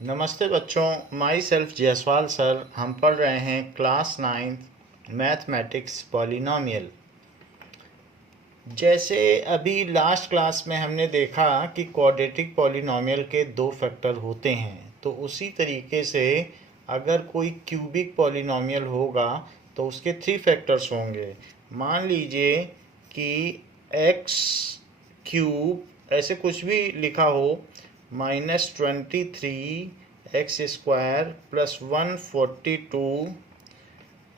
नमस्ते बच्चों, my self Jaiswal sir. हम पढ़ रहे हैं क्लास 9 मैथमेटिक्स पॉलिनोमियल। जैसे अभी लास्ट क्लास में हमने देखा कि क्वाड्रेटिक पॉलिनोमियल के दो फैक्टर होते हैं, तो उसी तरीके से अगर कोई क्यूबिक पॉलिनोमियल होगा तो उसके थ्री फैक्टर्स होंगे। मान लीजिए कि एक्स क्यूब ऐसे कुछ भी लिखा हो, -23 x square plus 142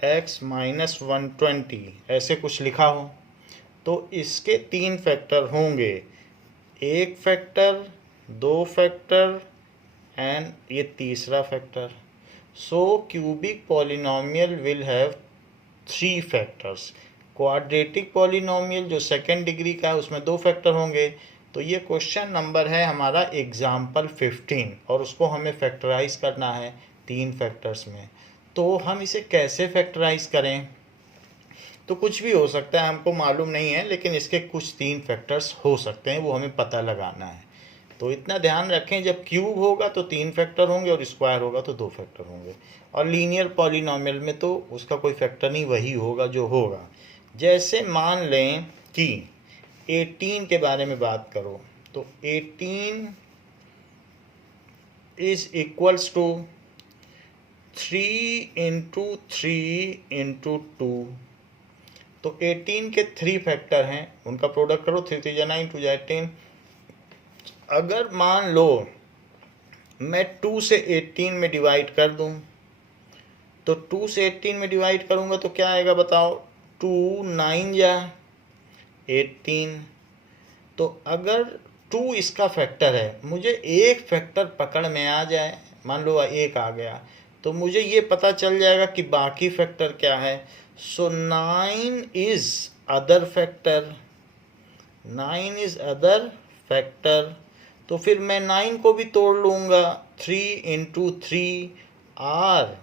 x minus 120 ऐसे कुछ लिखा हो, तो इसके तीन फैक्टर होंगे। एक फैक्टर, दो फैक्टर एंड ये तीसरा factor. So cubic polynomial will have three factors. Quadratic polynomial जो सेकेंड डिग्री का है उसमें दो फैक्टर होंगे। तो ये क्वेश्चन नंबर है हमारा एग्जाम्पल 15 और उसको हमें फैक्टराइज करना है तीन फैक्टर्स में। तो हम इसे कैसे फैक्टराइज करें? तो कुछ भी हो सकता है, हमको मालूम नहीं है, लेकिन इसके कुछ तीन फैक्टर्स हो सकते हैं, वो हमें पता लगाना है। तो इतना ध्यान रखें, जब क्यूब होगा तो तीन फैक्टर होंगे और स्क्वायर होगा तो दो फैक्टर होंगे। और लीनियर पॉलिनोमियल में तो उसका कोई फैक्टर नहीं, वही होगा जो होगा। जैसे मान लें कि 18 के बारे में बात करो, तो 18 इज इक्वल्स टू 3 × 3 × 2। तो 18 के थ्री फैक्टर हैं, उनका प्रोडक्ट करो, 3 3 9 2 18। अगर मान लो मैं 2 से 18 में डिवाइड कर दूं, तो 2 से 18 में डिवाइड करूंगा तो क्या आएगा बताओ? 2 9 या 18। तो अगर 2 इसका फैक्टर है, मुझे एक फैक्टर पकड़ में आ जाए, मान लो एक आ गया, तो मुझे ये पता चल जाएगा कि बाकी फैक्टर क्या है। सो 9 is other factor, 9 is other factor. तो फिर मैं 9 को भी तोड़ लूँगा, 3 × 3 are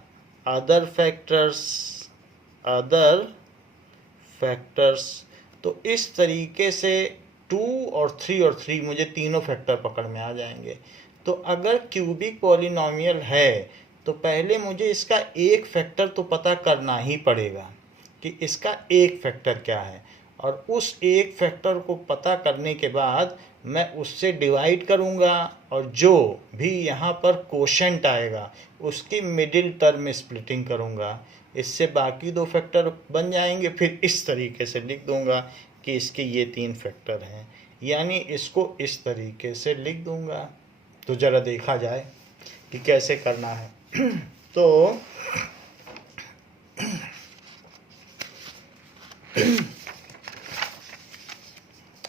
other factors, other factors. तो इस तरीके से 2 और 3 मुझे तीनों फैक्टर पकड़ में आ जाएंगे। तो अगर क्यूबिक पॉलिनोमियल है तो पहले मुझे इसका एक फैक्टर तो पता करना ही पड़ेगा कि इसका एक फैक्टर क्या है, और उस एक फैक्टर को पता करने के बाद मैं उससे डिवाइड करूंगा, और जो भी यहाँ पर कोशेंट आएगा उसकी मिडिल टर्म स्प्लिटिंग करूंगा। इससे बाकी दो फैक्टर बन जाएंगे। फिर इस तरीके से लिख दूंगा कि इसके ये तीन फैक्टर हैं, यानी इसको इस तरीके से लिख दूंगा। तो ज़रा देखा जाए कि कैसे करना है। तो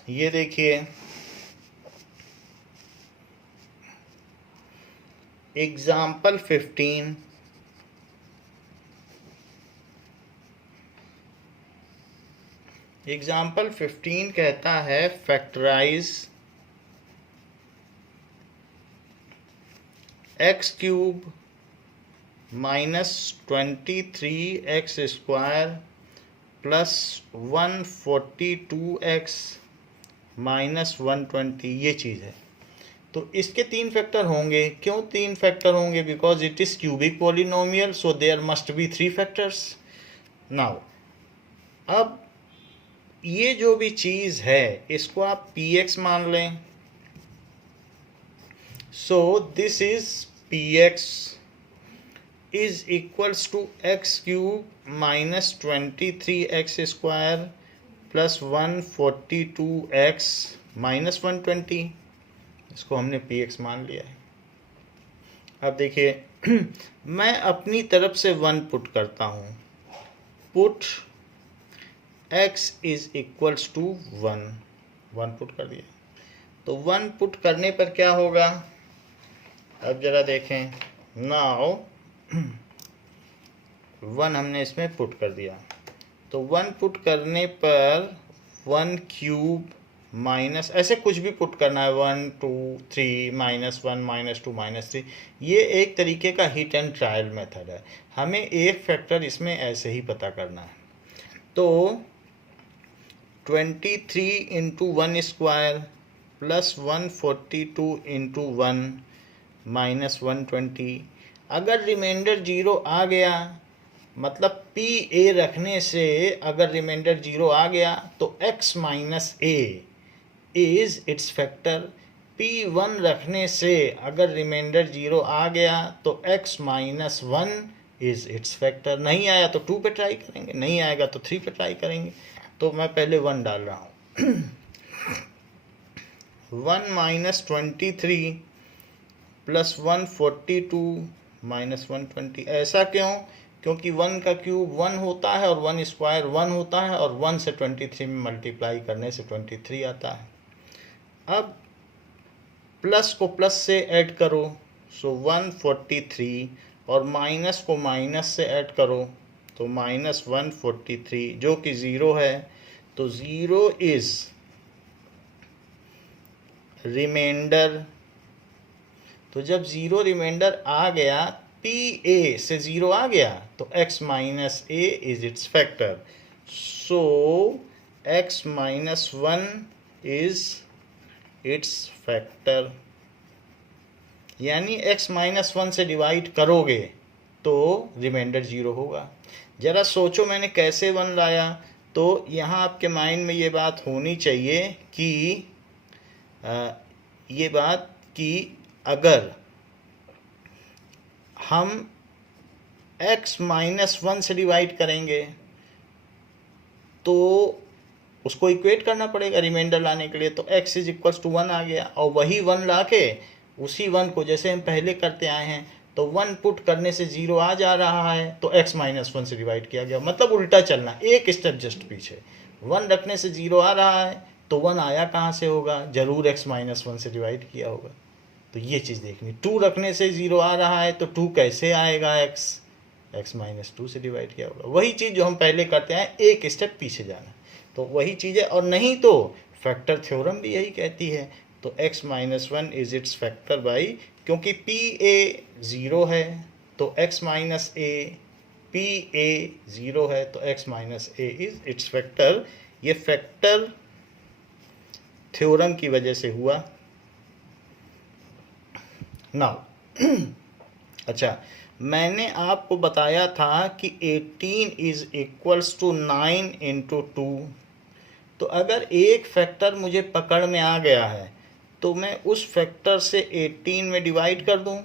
ये देखिए, एग्जाम्पल 15। एग्जाम्पल 15 कहता है factorise x cube -23 x square plus 142 x minus 120, ये चीज़ है। तो इसके तीन फैक्टर होंगे। क्यों तीन फैक्टर होंगे? Because it is cubic polynomial, so there must be three factors. Now अब ये जो भी चीज़ है इसको आप px मान लें। So this is px is equals to x cube -23 x square plus 142 x minus 120। इसको हमने px मान लिया है। अब देखिए मैं अपनी तरफ से 1 पुट करता हूँ। Put x is equals to 1 put कर दिया। तो 1 पुट करने पर क्या होगा? अब जरा देखें। नाउ 1 हमने इसमें पुट कर दिया, तो 1 पुट करने पर 1 क्यूब माइनस ऐसे कुछ भी पुट करना है, 1 2 3 -1 -2 -3। ये एक तरीके का हिट एंड ट्रायल मेथड है। हमें एक फैक्टर इसमें ऐसे ही पता करना है। तो 23 × 1 स्क्वायर प्लस 142 × 1 -120। अगर रिमाइंडर 0 आ गया, मतलब पी ए रखने से अगर रिमाइंडर 0 आ गया तो x minus A is it's factor. P1 रखने से अगर रिमाइंडर 0 आ गया तो x minus 1 is it's factor. नहीं आया तो 2 पे ट्राई करेंगे, नहीं आएगा तो 3 पे ट्राई करेंगे। तो मैं पहले 1 डाल रहा हूँ। 1 माइनस 23 प्लस 142 माइनस 120। ऐसा क्यों? क्योंकि 1 का क्यूब 1 होता है और 1 स्क्वायर 1 होता है, और 1 से 23 में मल्टीप्लाई करने से 23 आता है। अब प्लस को प्लस से ऐड करो, सो 143, और माइनस को माइनस से ऐड करो तो माइनस 143, जो कि 0 है। तो 0 इज रिमाइंडर। तो जब 0 रिमाइंडर आ गया, पी ए से 0 आ गया तो x minus A is it's factor. So x minus 1 is it's factor. यानी x माइनस 1 से डिवाइड करोगे तो रिमाइंडर 0 होगा। जरा सोचो मैंने कैसे 1 लाया। तो यहाँ आपके माइंड में ये बात होनी चाहिए कि अगर हम x माइनस 1 से डिवाइड करेंगे तो उसको इक्वेट करना पड़ेगा रिमाइंडर लाने के लिए। तो x इज इक्वल्स टू 1 आ गया, और वही 1 ला के उसी 1 को जैसे हम पहले करते आए हैं, तो 1 पुट करने से 0 आ जा रहा है तो x माइनस 1 से डिवाइड किया गया। मतलब उल्टा चलना, एक स्टेप जस्ट पीछे। 1 रखने से 0 आ रहा है तो 1 आया कहाँ से होगा? जरूर x माइनस 1 से डिवाइड किया होगा। तो ये चीज़ देखनी। 2 रखने से 0 आ रहा है तो 2 कैसे आएगा? x माइनस 2 से डिवाइड किया होगा। वही चीज़ जो हम पहले करते हैं, एक स्टेप पीछे जाना। तो वही चीज़ है। और नहीं तो फैक्टर थ्योरम भी यही कहती है। तो x minus 1 is it's factor by, क्योंकि पी ए 0 है तो x minus A, P A 0 है तो x minus A is it's factor. ये फैक्टर थ्योरम की वजह से हुआ। नाउ अच्छा, मैंने आपको बताया था कि 18 इज इक्वल्स टू 9 इंटू 2। तो अगर एक फैक्टर मुझे पकड़ में आ गया है तो मैं उस फैक्टर से 18 में डिवाइड कर दूं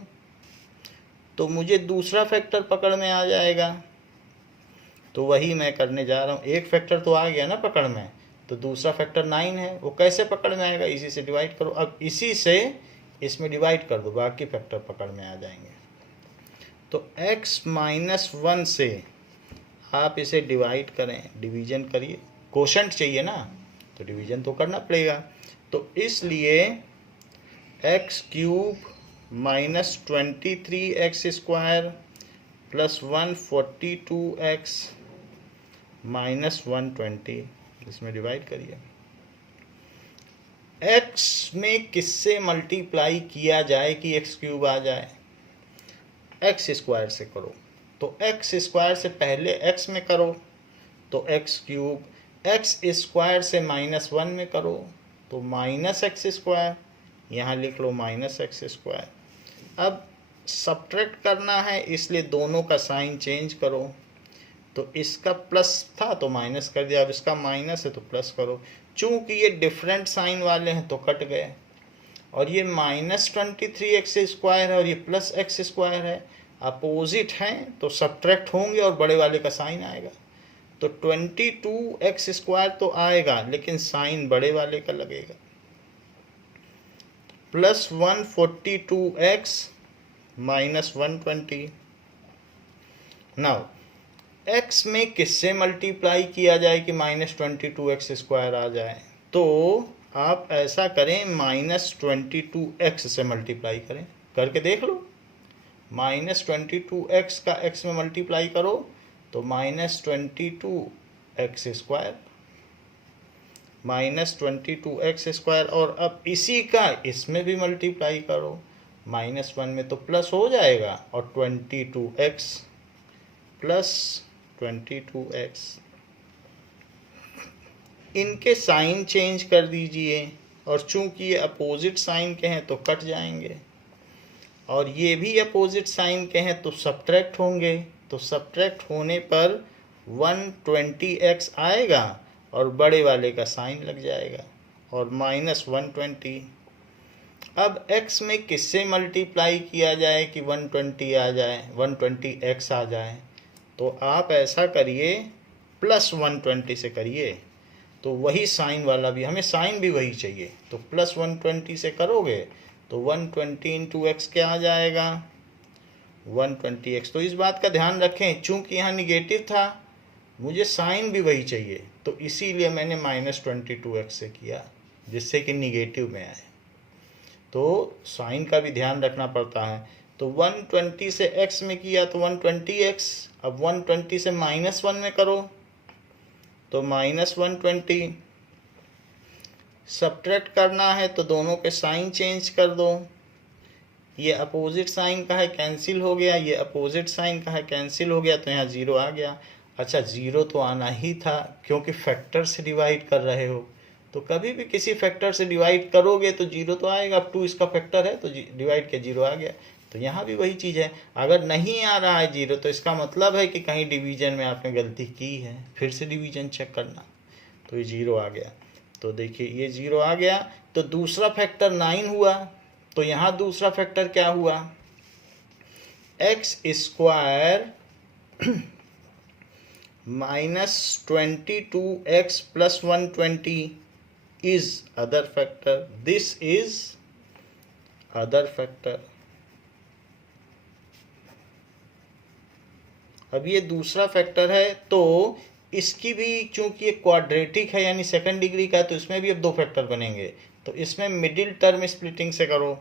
तो मुझे दूसरा फैक्टर पकड़ में आ जाएगा। तो वही मैं करने जा रहा हूँ। एक फैक्टर तो आ गया ना पकड़ में, तो दूसरा फैक्टर 9 है, वो कैसे पकड़ में आएगा? इसी से डिवाइड करो। अब इसी से इसमें डिवाइड कर दो, बाकी फैक्टर पकड़ में आ जाएंगे। तो x माइनस 1 से आप इसे डिवाइड करें, डिवीजन करिए। कोशेंट चाहिए ना, तो डिवीजन तो करना पड़ेगा। तो इसलिए x cube minus 23x square plus 142x minus 120, इसमें डिवाइड करिए। x में किससे मल्टीप्लाई किया जाए कि x क्यूब आ जाए? x स्क्वायर से करो। तो x स्क्वायर से पहले x में करो तो x क्यूब, x स्क्वायर से माइनस 1 में करो तो माइनस एक्स स्क्वायर, यहाँ लिख लो माइनस एक्स स्क्वायर। अब सब्ट्रैक्ट करना है इसलिए दोनों का साइन चेंज करो। तो इसका प्लस था तो माइनस कर दिया, अब इसका माइनस है तो प्लस करो। चूँकि ये डिफरेंट साइन वाले हैं तो कट गए, और ये माइनस 23x स्क्वायर है और ये प्लस एक्स स्क्वायर है, अपोजिट हैं तो सब्ट्रैक्ट होंगे और बड़े वाले का साइन आएगा। तो 22x स्क्वायर तो आएगा लेकिन साइन बड़े वाले का लगेगा, plus 142x minus 120। Now x में किससे मल्टीप्लाई किया जाए कि माइनस 22x स्क्वायर आ जाए? तो आप ऐसा करें, माइनस 22x से मल्टीप्लाई करें, करके देख लो। माइनस 22x का x में मल्टीप्लाई करो तो minus 22x square, minus 22x square. और अब इसी का इसमें भी मल्टीप्लाई करो, माइनस 1 में तो प्लस हो जाएगा, और 22x प्लस 22x। इनके साइन चेंज कर दीजिए, और चूंकि ये अपोजिट साइन के हैं तो कट जाएंगे। और ये भी अपोजिट साइन के हैं तो सब्ट्रैक्ट होंगे, तो सब्ट्रैक्ट होने पर 120x आएगा और बड़े वाले का साइन लग जाएगा और -120। अब x में किससे मल्टीप्लाई किया जाए कि 120 आ जाए, 120x आ जाए? तो आप ऐसा करिए, +120 से करिए, तो वही साइन वाला भी, हमें साइन भी वही चाहिए, तो +120 से करोगे तो 120 इंटू एक्स क्या आ जाएगा, 120x। तो इस बात का ध्यान रखें, चूंकि यहाँ निगेटिव था मुझे साइन भी वही चाहिए, तो इसीलिए मैंने -22x से किया जिससे कि निगेटिव में आए। तो साइन का भी ध्यान रखना पड़ता है। तो 120 से x में किया तो 120x, अब 120 से -1 में करो तो -120। सब्ट्रैक्ट करना है तो दोनों के साइन चेंज कर दो, ये अपोजिट साइन का है कैंसिल हो गया, ये अपोजिट साइन का है कैंसिल हो गया, तो यहाँ 0 आ गया। अच्छा 0 तो आना ही था क्योंकि फैक्टर से डिवाइड कर रहे हो, तो कभी भी किसी फैक्टर से डिवाइड करोगे तो 0 तो आएगा। अब 2 इसका फैक्टर है तो डिवाइड के 0 आ गया। तो यहाँ भी वही चीज़ है, अगर नहीं आ रहा है 0 तो इसका मतलब है कि कहीं डिवीजन में आपने गलती की है, फिर से डिवीजन चेक करना। तो ये 0 आ गया, तो देखिए ये 0 आ गया। तो दूसरा फैक्टर 9 हुआ, तो यहाँ दूसरा फैक्टर क्या हुआ, x² -22x + 120 is other factor. This is other factor. अब ये दूसरा फैक्टर है तो इसकी भी, चूंकि ये क्वाड्रेटिक है यानी सेकंड डिग्री का है, तो इसमें भी अब 2 फैक्टर बनेंगे। तो इसमें मिडिल टर्म स्प्लिटिंग से करो,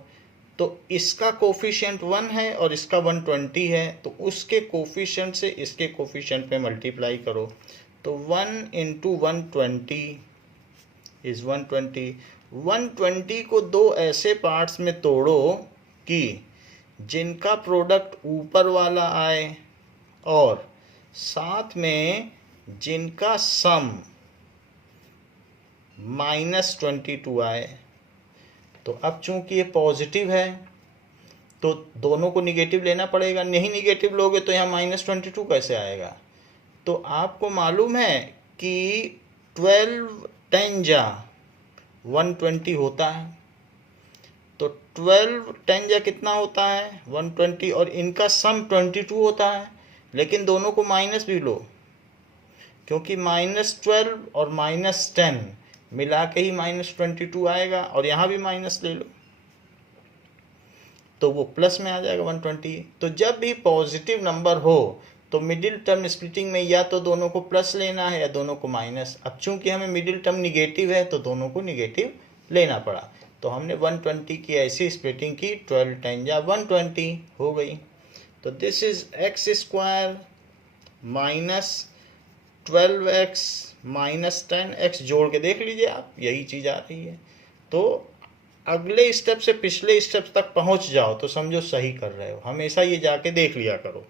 तो इसका कोफिशिएंट 1 है और इसका 120 है, तो उसके कोफिशिएंट से इसके कोफिशिएंट पे मल्टीप्लाई करो। तो 1 × 120 इज़ 120। 120 को 2 ऐसे पार्ट्स में तोड़ो कि जिनका प्रोडक्ट ऊपर वाला आए और साथ में जिनका सम -22 आए। तो अब चूंकि ये पॉजिटिव है तो दोनों को निगेटिव लेना पड़ेगा, नहीं निगेटिव लोगे तो यहाँ -22 कैसे आएगा। तो आपको मालूम है कि 12 टेंजा 120 होता है, तो 12 टेंजा कितना होता है 120, और इनका सम 22 होता है, लेकिन दोनों को माइनस भी लो क्योंकि -12 और -10 मिला के ही -22 आएगा, और यहाँ भी माइनस ले लो तो वो प्लस में आ जाएगा 120। तो जब भी पॉजिटिव नंबर हो तो मिडिल टर्म स्प्लिटिंग में या तो दोनों को प्लस लेना है या दोनों को माइनस। अब चूंकि हमें मिडिल टर्म निगेटिव है तो दोनों को निगेटिव लेना पड़ा, तो हमने 120 की ऐसी स्प्लिटिंग की, 12 टेंजा 120 हो गई। तो this is x² -12x -10x, जोड़ के देख लीजिए आप, यही चीज़ आ रही है। तो अगले स्टेप से पिछले स्टेप तक पहुंच जाओ तो समझो सही कर रहे हो, हमेशा ये जाके देख लिया करो।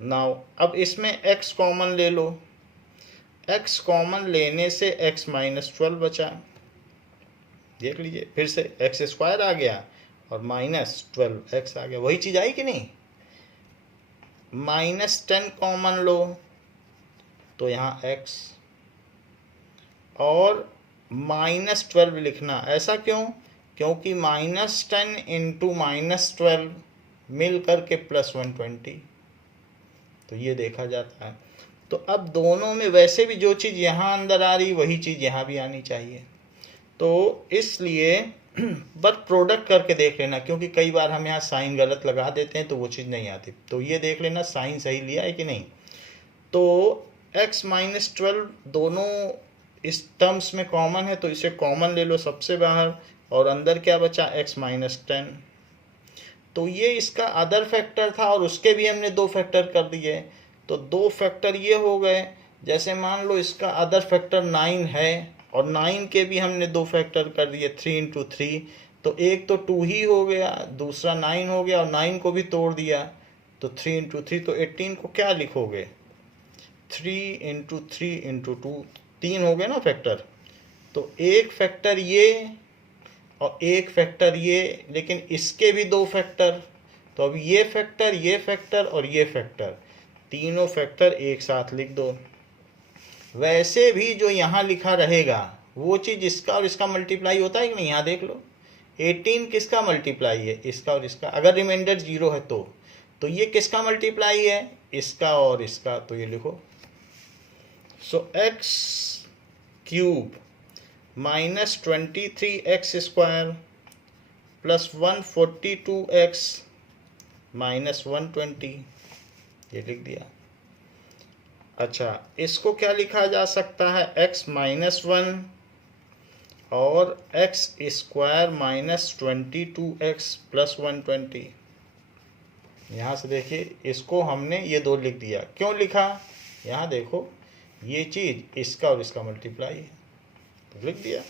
नाउ अब इसमें x कॉमन ले लो, x कॉमन लेने से x -12 बचा, देख लीजिए फिर से x² आ गया और -12x आ गया, वही चीज़ आई कि नहीं। -10 कॉमन लो तो यहाँ x और -12 लिखना, ऐसा क्यों, क्योंकि -10 × -12 मिल करके +120, तो ये देखा जाता है। तो अब दोनों में वैसे भी जो चीज़ यहाँ अंदर आ रही वही चीज़ यहाँ भी आनी चाहिए, तो इसलिए बस प्रोडक्ट करके देख लेना, क्योंकि कई बार हम यहाँ साइन गलत लगा देते हैं तो वो चीज़ नहीं आती। तो ये देख लेना साइन सही लिया है कि नहीं। तो x -12 दोनों इस टर्म्स में कॉमन है तो इसे कॉमन ले लो सबसे बाहर, और अंदर क्या बचा x -10। तो ये इसका अदर फैक्टर था और उसके भी हमने 2 फैक्टर कर दिए, तो 2 फैक्टर ये हो गए। जैसे मान लो इसका अदर फैक्टर 9 है और 9 के भी हमने 2 फैक्टर कर दिए, 3 × 3, तो एक तो 2 ही हो गया, दूसरा 9 हो गया, और 9 को भी तोड़ दिया तो 3 × 3, तो 18 को क्या लिखोगे 3 × 3 × 2, 3 हो गए ना फैक्टर। तो एक फैक्टर ये और एक फैक्टर ये, लेकिन इसके भी दो फैक्टर। तो अब ये फैक्टर और ये फैक्टर, तीनों फैक्टर एक साथ लिख दो। वैसे भी जो यहाँ लिखा रहेगा वो चीज़ इसका और इसका मल्टीप्लाई होता है कि नहीं, यहाँ देख लो। 18 किसका मल्टीप्लाई है, इसका और इसका, अगर रिमाइंडर 0 है तो ये किसका मल्टीप्लाई है, इसका और इसका, तो ये लिखो। So x cube minus 23x² plus 142x minus 120, ये लिख दिया। अच्छा, इसको क्या लिखा जा सकता है, x माइनस 1 और x² माइनस 22x प्लस 120। यहाँ से देखिए, इसको हमने ये दो लिख दिया। क्यों लिखा, यहाँ देखो, ये चीज़ इसका और इसका मल्टीप्लाई है, तो लिख दिया।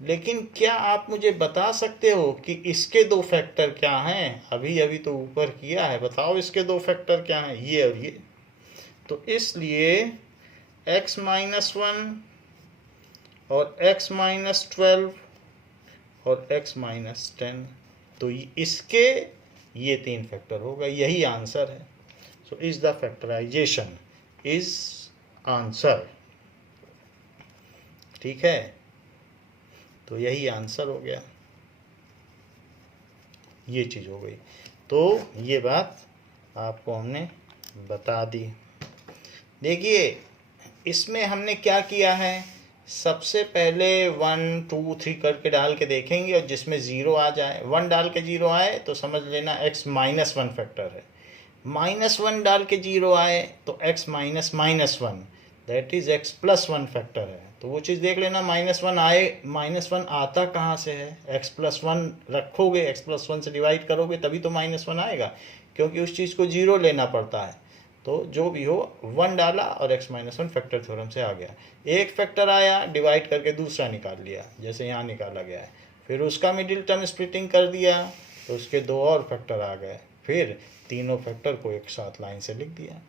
लेकिन क्या आप मुझे बता सकते हो कि इसके दो फैक्टर क्या हैं? अभी तो ऊपर किया है, बताओ इसके दो फैक्टर क्या हैं, ये और ये। तो इसलिए x माइनस 1 और x माइनस 12 और x माइनस 10, तो इसके ये तीन फैक्टर होगा, यही आंसर है। So is the factorisation is answer. ठीक है, तो यही आंसर हो गया, ये चीज़ हो गई। तो ये बात आपको हमने बता दी। देखिए, इसमें हमने क्या किया है, सबसे पहले 1 2 3 करके डाल के देखेंगे, और जिसमें 0 आ जाए, 1 डाल के 0 आए तो समझ लेना x माइनस 1 फैक्टर है। -1 डाल के 0 आए तो x minus -1, that is x plus 1 factor है। तो वो चीज़ देख लेना, -1 आए, -1 आता कहाँ से है, x प्लस 1 रखोगे, x प्लस 1 से डिवाइड करोगे तभी तो -1 आएगा, क्योंकि उस चीज़ को 0 लेना पड़ता है। तो जो भी हो, 1 डाला और x माइनस 1 फैक्टर थ्योरम से आ गया। एक फैक्टर आया, डिवाइड करके दूसरा निकाल लिया, जैसे यहाँ निकाला गया है। फिर उसका मिडिल टर्म स्प्लिटिंग कर दिया तो उसके दो और फैक्टर आ गए, फिर तीनों फैक्टर को एक साथ लाइन से लिख दिया।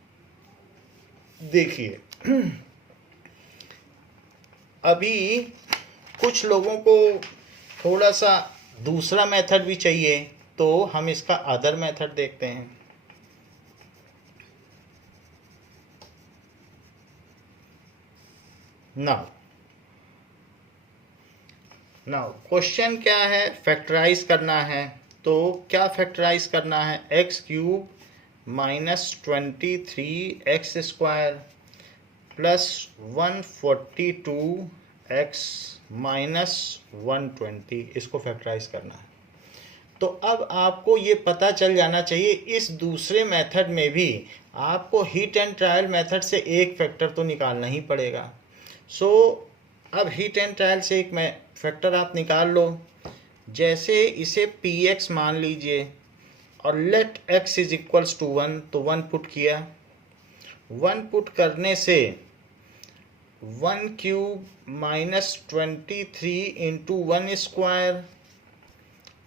देखिए, अभी कुछ लोगों को थोड़ा सा दूसरा मेथड भी चाहिए, तो हम इसका अदर मेथड देखते हैं। नाउ क्वेश्चन क्या है, फैक्टराइज करना है। तो क्या फैक्टराइज करना है, x cube minus 23x² plus 142x minus 120, इसको फैक्टराइज करना है। तो अब आपको ये पता चल जाना चाहिए, इस दूसरे मेथड में भी आपको हीट एंड ट्रायल मेथड से एक फैक्टर तो निकालना ही पड़ेगा। सो अब हीट एंड ट्रायल से एक फैक्टर आप निकाल लो। जैसे इसे px मान लीजिए और let x is equals to 1, तो 1 पुट किया। 1 पुट करने से 1 cube minus 23 into 1 square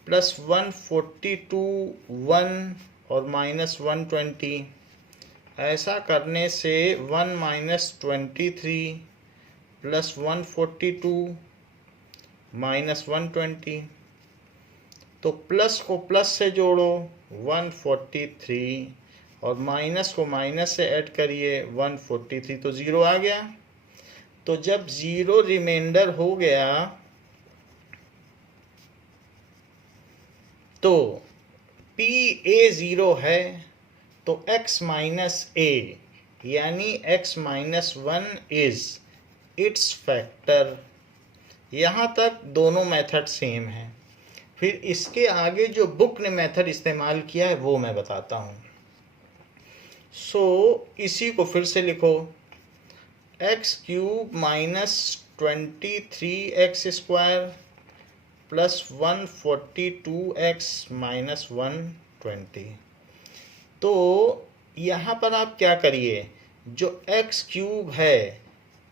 plus 142 1 और माइनस 120, ऐसा करने से 1 माइनस 23 प्लस 142 माइनस 120, तो प्लस को प्लस से जोड़ो 143 और माइनस को माइनस से ऐड करिए 143, तो 0 आ गया। तो जब 0 रिमाइंडर हो गया तो PA 0 है, तो x माइनस a यानी x minus 1 is it's factor. यहाँ तक दोनों मेथड सेम हैं। फिर इसके आगे जो बुक ने मेथड इस्तेमाल किया है वो मैं बताता हूँ। सो इसी को फिर से लिखो, x cube minus 23x² plus 142x minus 120। तो यहाँ पर आप क्या करिए, जो एक्स क्यूब है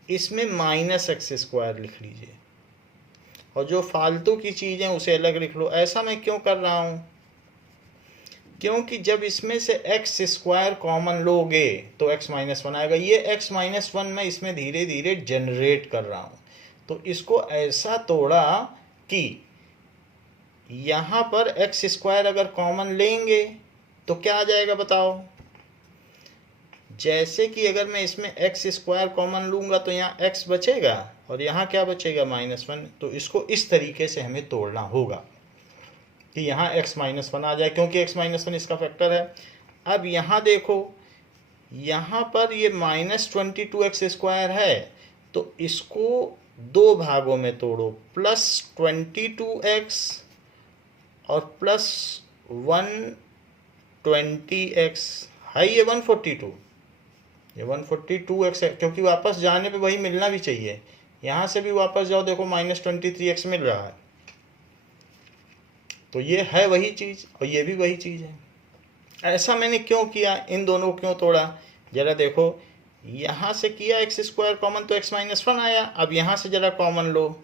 इसमें -x² लिख लीजिए, और जो फालतू की चीज़ें उसे अलग लिख लो। ऐसा मैं क्यों कर रहा हूँ, क्योंकि जब इसमें से x² कॉमन लोगे तो x माइनस 1 आएगा। ये x माइनस 1 मैं इसमें धीरे धीरे जनरेट कर रहा हूँ। तो इसको ऐसा तोड़ा कि यहाँ पर एक्स स्क्वायर अगर कॉमन लेंगे तो क्या आ जाएगा बताओ। जैसे कि अगर मैं इसमें एक्स स्क्वायर कॉमन लूँगा तो यहाँ एक्स बचेगा और यहाँ क्या बचेगा -1। तो इसको इस तरीके से हमें तोड़ना होगा कि यहाँ x -1 आ जाए, क्योंकि x -1 इसका फैक्टर है। अब यहाँ देखो, यहाँ पर ये -22x² है, तो इसको दो भागों में तोड़ो, +22x और +120x है। ये 142, ये 142x है, क्योंकि वापस जाने पे वही मिलना भी चाहिए। यहाँ से भी वापस जाओ, देखो -23x मिल रहा है, तो ये है वही चीज़ और ये भी वही चीज़ है। ऐसा मैंने क्यों किया, इन दोनों को क्यों तोड़ा, जरा देखो। यहाँ से किया x² कॉमन तो x -1 आया। अब यहाँ से जरा कॉमन लो,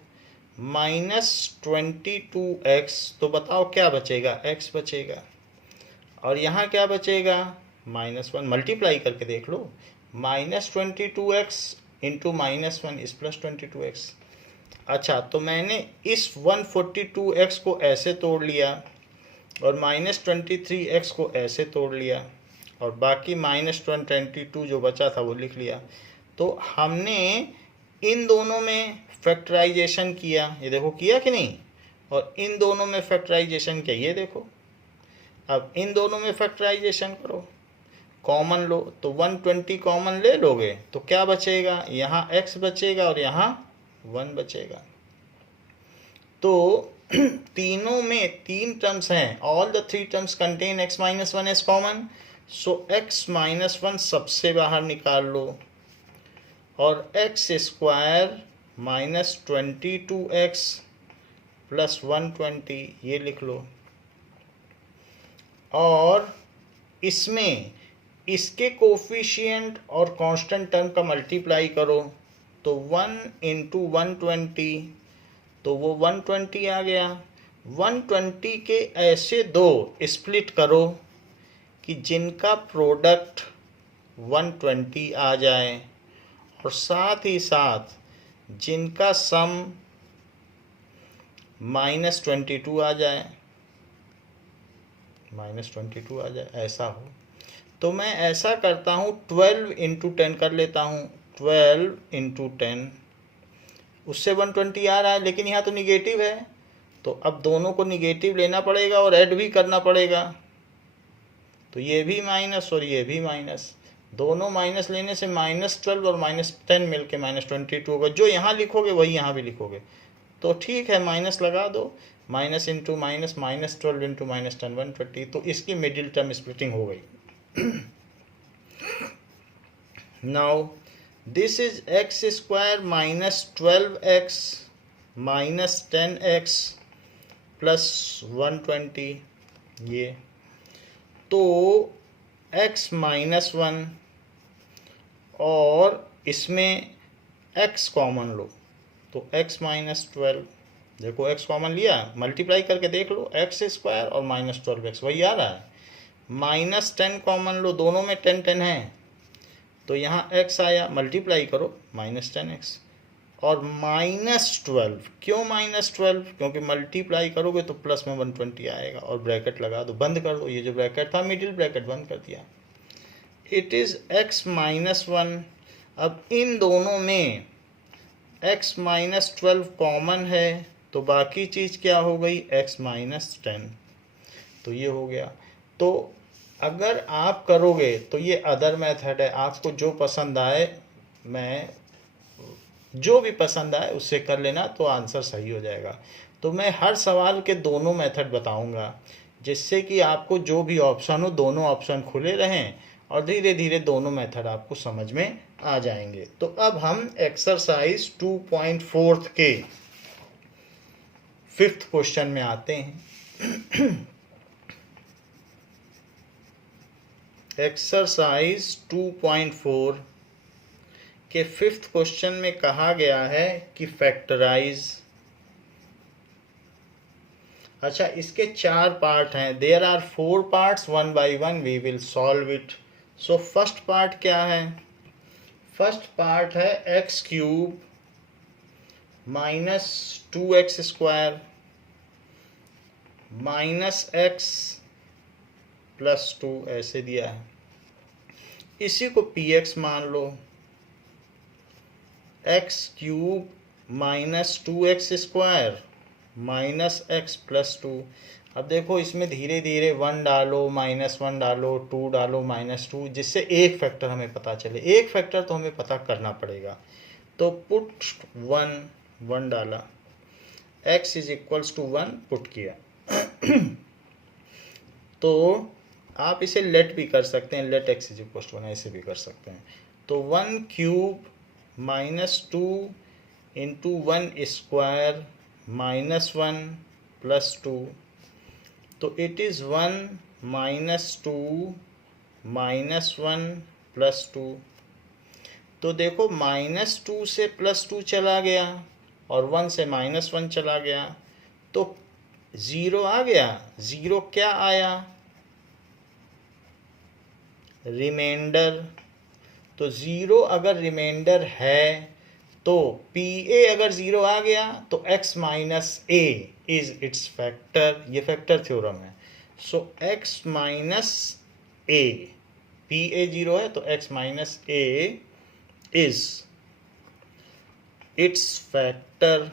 -22x, तो बताओ क्या बचेगा, x बचेगा। और यहाँ क्या बचेगा, -1। मल्टीप्लाई करके देख लो, -22x इंटू -1 इस +22x। अच्छा, तो मैंने इस 142x को ऐसे तोड़ लिया और -23x को ऐसे तोड़ लिया और बाकी -122 जो बचा था वो लिख लिया। तो हमने इन दोनों में फैक्टराइजेशन किया, ये देखो किया कि नहीं, और इन दोनों में फैक्टराइजेशन किया, ये देखो। अब इन दोनों में फैक्टराइजेशन करो, कॉमन लो, तो 120 कॉमन ले लोगे तो क्या बचेगा, यहाँ x बचेगा और यहाँ 1 बचेगा। तो तीनों में 3 टर्म्स हैं, all the 3 terms contain x -1 as common, so x -1 सबसे बाहर निकाल लो और x² -22x + 120 ये लिख लो। और इसमें इसके कोफिशिएंट और कांस्टेंट टर्म का मल्टीप्लाई करो, तो 1 × 120, तो वो 120 आ गया। 120 के ऐसे दो स्प्लिट करो कि जिनका प्रोडक्ट 120 आ जाए और साथ ही साथ जिनका सम -22 आ जाए, -22 आ जाए, ऐसा हो। तो मैं ऐसा करता हूँ, 12 × 10 कर लेता हूँ, 12 × 10, उससे 120 आ रहा है, लेकिन यहाँ तो निगेटिव है, तो अब दोनों को निगेटिव लेना पड़ेगा और ऐड भी करना पड़ेगा। तो ये भी माइनस और ये भी माइनस, दोनों माइनस लेने से -12 और -10 मिलके -22 होगा। जो यहाँ लिखोगे वही यहाँ भी लिखोगे, तो ठीक है, माइनस लगा दो, माइनस इंटू माइनस, -12 इंटू -10 120। तो इसकी मिडिल टर्म स्प्लिटिंग हो गई। Now this is x² -12x -10x + 120, ये तो x -1 और इसमें x कॉमन लो, तो x -12, देखो x कॉमन लिया, मल्टीप्लाई करके देख लो, x² और -12x वही आ रहा है। -10 कॉमन लो, दोनों में 10 10 है, तो यहाँ x आया, मल्टीप्लाई करो -10x और -12, क्यों -12, क्योंकि मल्टीप्लाई करोगे तो प्लस में 120 आएगा और ब्रैकेट लगा दो, बंद कर दो, ये जो ब्रैकेट था मिडिल ब्रैकेट बंद कर दिया। It is x -1। अब इन दोनों में x -12 कॉमन है, तो बाकी चीज़ क्या हो गई, x -10, तो ये हो गया। तो अगर आप करोगे तो ये अदर मेथड है, आपको जो पसंद आए, मैं जो भी पसंद आए उससे कर लेना, तो आंसर सही हो जाएगा। तो मैं हर सवाल के दोनों मेथड बताऊंगा, जिससे कि आपको जो भी ऑप्शन हो दोनों ऑप्शन खुले रहें और धीरे धीरे दोनों मेथड आपको समझ में आ जाएंगे। तो अब हम एक्सरसाइज 2.4 के 5th क्वेश्चन में आते हैं। एक्सरसाइज 2.4 के 5th क्वेश्चन में कहा गया है कि फैक्टराइज। अच्छा, इसके 4 पार्ट हैं, there are 4 parts, 1 by 1 we will solve it. So first part क्या है, फर्स्ट पार्ट है x³ -2x² minus x plus 2 ऐसे दिया है। इसी को पी एक्स मान लो, x cube minus 2x square minus x plus 2। अब देखो इसमें धीरे धीरे 1 डालो, -1 डालो, 2 डालो, -2, जिससे एक फैक्टर हमें पता चले। एक फैक्टर तो हमें पता करना पड़ेगा, तो पुट 1 डाला, x is equals to 1 put किया। तो आप इसे लेट भी कर सकते हैं, let x is equals to 1 ऐसे भी कर सकते हैं। तो 1 क्यूब -2 इंटू 1 स्क्वायर -1 प्लस 2, तो इट इज़ 1 -2 -1 प्लस 2। तो देखो -2 से +2 चला गया और 1 से -1 चला गया, तो 0 आ गया। 0 क्या आया? रिमाइंडर। तो 0 अगर रिमाइंडर है तो PA अगर 0 आ गया तो x minus a is it's factor. ये फैक्टर थ्योरम है। सो x माइनस a, PA 0 है तो x minus a is it's factor.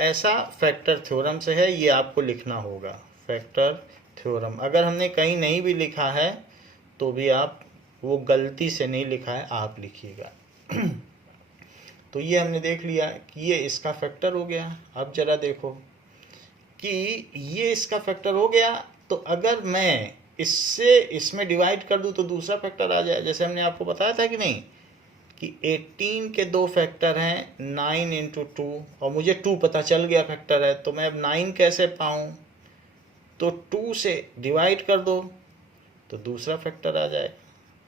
ऐसा फैक्टर थ्योरम से है, ये आपको लिखना होगा फैक्टर थ्योरम। अगर हमने कहीं नहीं भी लिखा है तो भी आप, वो गलती से नहीं लिखा है, आप लिखिएगा। तो ये हमने देख लिया कि ये इसका फैक्टर हो गया। अब जरा देखो कि ये इसका फैक्टर हो गया, तो अगर मैं इससे इसमें डिवाइड कर दूं तो दूसरा फैक्टर आ जाए। जैसे हमने आपको बताया था कि नहीं कि 18 के 2 फैक्टर हैं, 9 इंटू 2, और मुझे 2 पता चल गया फैक्टर है, तो मैं अब 9 कैसे पाऊँ? तो 2 से डिवाइड कर दो तो दूसरा फैक्टर आ जाए।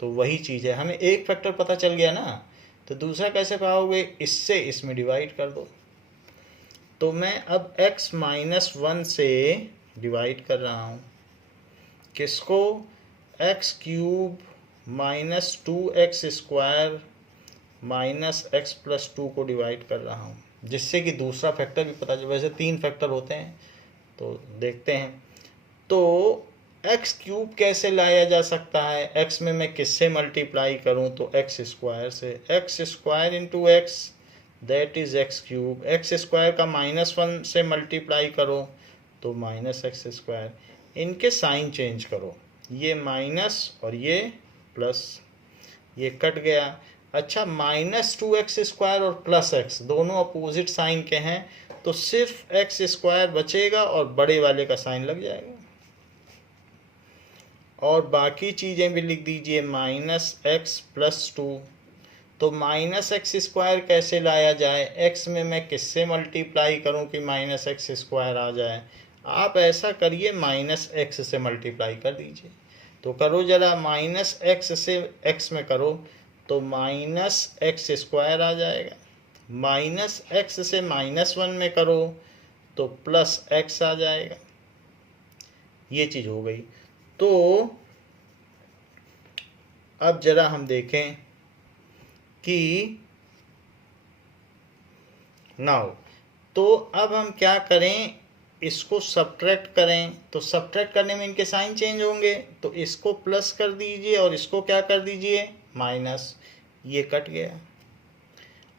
तो वही चीज़ है, हमें एक फैक्टर पता चल गया ना, तो दूसरा कैसे पाओगे? इससे इसमें डिवाइड कर दो। तो मैं अब x माइनस 1 से डिवाइड कर रहा हूँ। किसको? x cube minus 2x square minus x plus 2 को डिवाइड कर रहा हूँ, जिससे कि दूसरा फैक्टर भी पता चले। वैसे 3 फैक्टर होते हैं, तो देखते हैं। तो एक्स क्यूब कैसे लाया जा सकता है? एक्स में मैं किससे मल्टीप्लाई करूं? तो एक्स स्क्वायर से। X square into x that is x cube. X square का -1 से मल्टीप्लाई करो तो माइनस एक्स स्क्वायर। इनके साइन चेंज करो, ये माइनस और ये प्लस, ये कट गया। अच्छा, -2x स्क्वायर और प्लस एक्स दोनों अपोजिट साइन के हैं, तो सिर्फ एक्स स्क्वायर बचेगा और बड़े वाले का साइन लग जाएगा। और बाकी चीज़ें भी लिख दीजिए, -x प्लस 2। तो -x स्क्वायर कैसे लाया जाए? x में मैं किससे मल्टीप्लाई करूं कि -x स्क्वायर आ जाए? आप ऐसा करिए, -x से मल्टीप्लाई कर दीजिए। तो करो जरा, -x से x में करो तो -x स्क्वायर आ जाएगा। -x से -1 में करो तो +x आ जाएगा। ये चीज़ हो गई। तो अब जरा हम देखें कि नाउ, तो अब हम क्या करें? इसको सब्ट्रैक्ट करें। तो सब्ट्रैक्ट करने में इनके साइन चेंज होंगे, तो इसको प्लस कर दीजिए और इसको क्या कर दीजिए? माइनस। ये कट गया।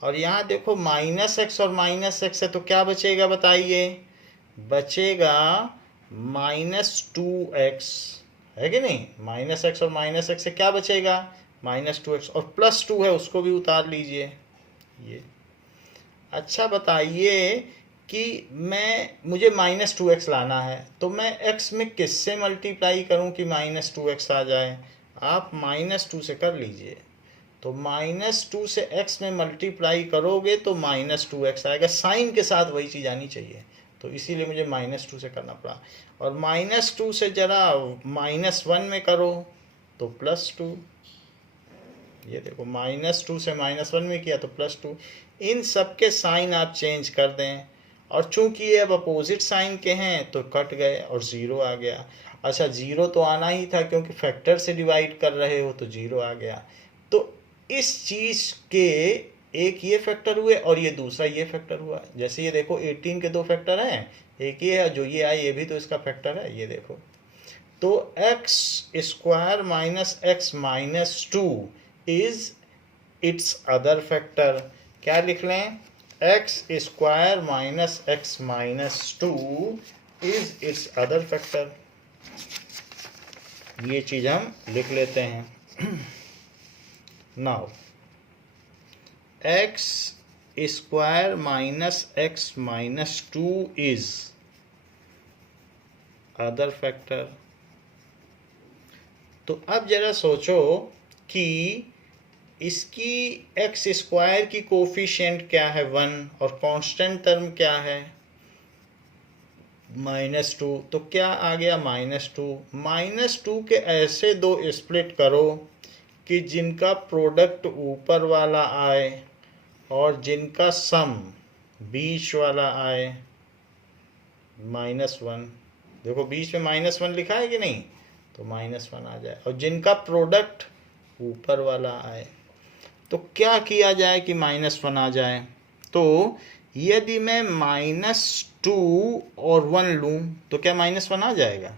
और यहाँ देखो -x और -x है, तो क्या बचेगा बताइए? बचेगा -2x, है कि नहीं? -x और -x से क्या बचेगा? -2x, और +2 है उसको भी उतार लीजिए। ये अच्छा बताइए कि मुझे -2x लाना है, तो मैं x में किससे मल्टीप्लाई करूं कि -2x आ जाए? आप -2 से कर लीजिए। तो -2 से x में मल्टीप्लाई करोगे तो -2x आएगा। साइन के साथ वही चीज़ आनी चाहिए, तो इसीलिए मुझे -2 से करना पड़ा। और -2 से जरा -1 में करो तो +2। ये देखो, -2 से -1 में किया तो +2। इन सब के साइन आप चेंज कर दें, और चूंकि ये अब अपोजिट साइन के हैं तो कट गए और 0 आ गया। अच्छा, 0 तो आना ही था क्योंकि फैक्टर से डिवाइड कर रहे हो, तो 0 आ गया। तो इस चीज़ के एक ये फैक्टर हुए और ये दूसरा ये फैक्टर हुआ। जैसे ये देखो 18 के 2 फैक्टर हैं, एक ये है जो ये आए, ये भी तो इसका फैक्टर है, ये देखो। तो x square minus x minus 2 is it's other factor. क्या लिख लें? X square minus x minus 2 is it's other factor. ये चीज हम लिख लेते हैं। Now x square minus x minus 2 is other factor. तो अब जरा सोचो कि इसकी एक्स स्क्वायर की कोफिशिएंट क्या है 1 और कांस्टेंट टर्म क्या है -2। तो क्या आ गया -2। -2 के ऐसे दो स्प्लिट करो कि जिनका प्रोडक्ट ऊपर वाला आए और जिनका सम बीच वाला आए -1। देखो बीच में -1 लिखा है कि नहीं, तो -1 आ जाए, और जिनका प्रोडक्ट ऊपर वाला आए। तो क्या किया जाए कि -1 आ जाए? तो यदि मैं -2 और 1 लूँ तो क्या -1 आ जाएगा?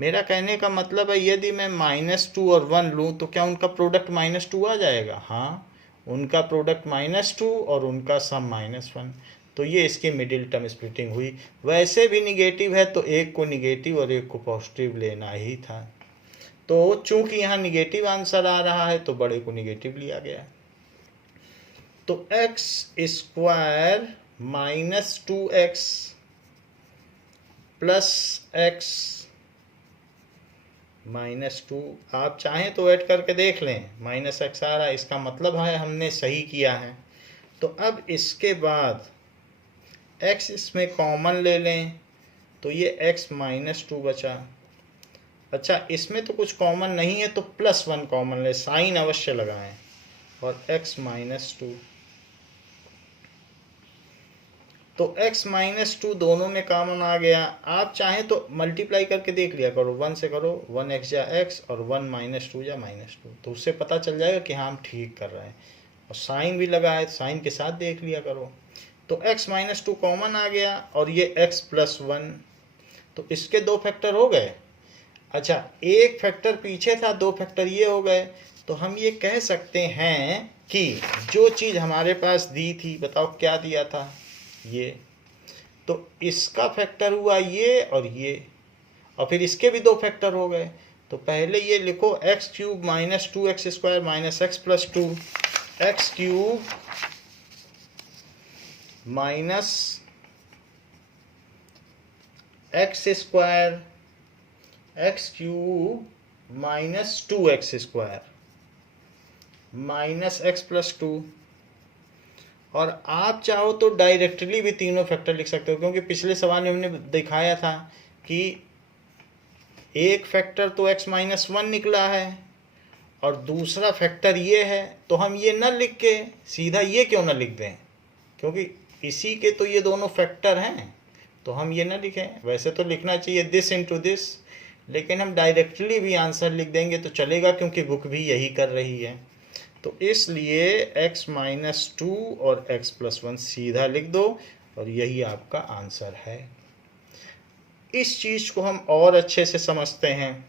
मेरा कहने का मतलब है यदि मैं -2 और 1 लूँ तो क्या उनका प्रोडक्ट -2 आ जाएगा? हाँ, उनका प्रोडक्ट -2 और उनका सम -1। तो ये इसकी मिडिल टर्म स्प्लिटिंग हुई। वैसे भी निगेटिव है तो एक को निगेटिव और एक को पॉजिटिव लेना ही था। तो चूंकि यहाँ निगेटिव आंसर आ रहा है तो बड़े को निगेटिव लिया गया। तो x square minus 2x plus x -2, आप चाहें तो ऐड करके देख लें, -x आ रहा है, इसका मतलब है हमने सही किया है। तो अब इसके बाद x इसमें कॉमन ले लें तो ये x -2 बचा। अच्छा, इसमें तो कुछ कॉमन नहीं है तो +1 कॉमन ले, साइन अवश्य लगाएं, और x -2। तो x -2 दोनों में कॉमन आ गया। आप चाहें तो मल्टीप्लाई करके देख लिया करो, 1 से करो, 1x या x और 1 -2 या -2, तो उससे पता चल जाएगा कि हाँ हम ठीक कर रहे हैं। और साइन भी लगा है, साइन के साथ देख लिया करो। तो x -2 कॉमन आ गया और ये x +1, तो इसके 2 फैक्टर हो गए। अच्छा, एक फैक्टर पीछे था, 2 फैक्टर ये हो गए। तो हम ये कह सकते हैं कि जो चीज़ हमारे पास दी थी, बताओ क्या दिया था, ये, तो इसका फैक्टर हुआ ये और ये, और फिर इसके भी 2 फैक्टर हो गए। तो पहले ये लिखो x³ -2x² -x +2, x³ minus x² x³ -2x² -x +2। और आप चाहो तो डायरेक्टली भी तीनों फैक्टर लिख सकते हो, क्योंकि पिछले सवाल में हमने दिखाया था कि एक फैक्टर तो x -1 निकला है और दूसरा फैक्टर ये है। तो हम ये न लिख के सीधा ये क्यों न लिख दें, क्योंकि इसी के तो ये दोनों फैक्टर हैं, तो हम ये न लिखें। वैसे तो लिखना चाहिए दिस इंटू दिस, लेकिन हम डायरेक्टली भी आंसर लिख देंगे तो चलेगा, क्योंकि बुक भी यही कर रही है। तो इसलिए x -2 और x +1 सीधा लिख दो और यही आपका आंसर है। इस चीज़ को हम और अच्छे से समझते हैं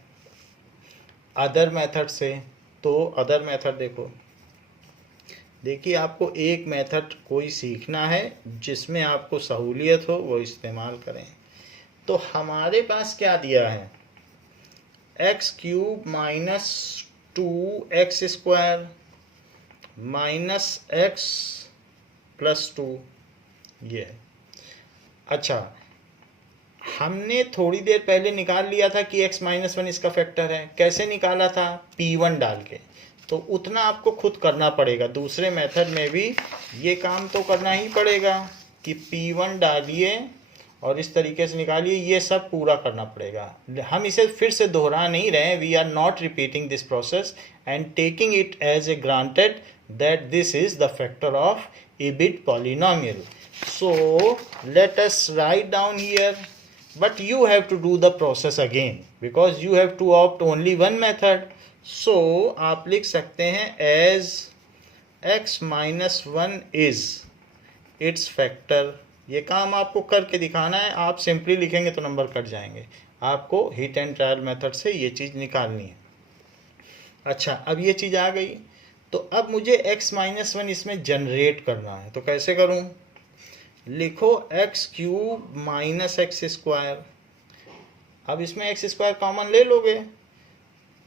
अदर मेथड से। तो अदर मेथड देखिए, आपको एक मेथड कोई सीखना है जिसमें आपको सहूलियत हो, वो इस्तेमाल करें। तो हमारे पास क्या दिया है, x³ -2x² -x +2, ये है। अच्छा, हमने थोड़ी देर पहले निकाल लिया था कि x -1 इसका फैक्टर है। कैसे निकाला था? P1 डाल के। तो उतना आपको खुद करना पड़ेगा, दूसरे मेथड में भी ये काम तो करना ही पड़ेगा कि P1 डालिए और इस तरीके से निकालिए, ये सब पूरा करना पड़ेगा। हम इसे फिर से दोहरा नहीं रहे, we are not repeating this process and taking it as a granted that this is the factor of EBIT polynomial. So let us write down here, but you have to do the process again because you have to opt only one method. So आप लिख सकते हैं as x minus one is it's factor. ये काम आपको करके दिखाना है, आप सिंपली लिखेंगे तो नंबर कट जाएंगे। आपको हिट एंड ट्रायल मेथड से ये चीज़ निकालनी है। अच्छा, अब ये चीज़ आ गई, तो अब मुझे x माइनस वन इसमें जनरेट करना है। तो कैसे करूं? लिखो x cube minus x square. अब इसमें एक्स स्क्वायर कॉमन ले लोगे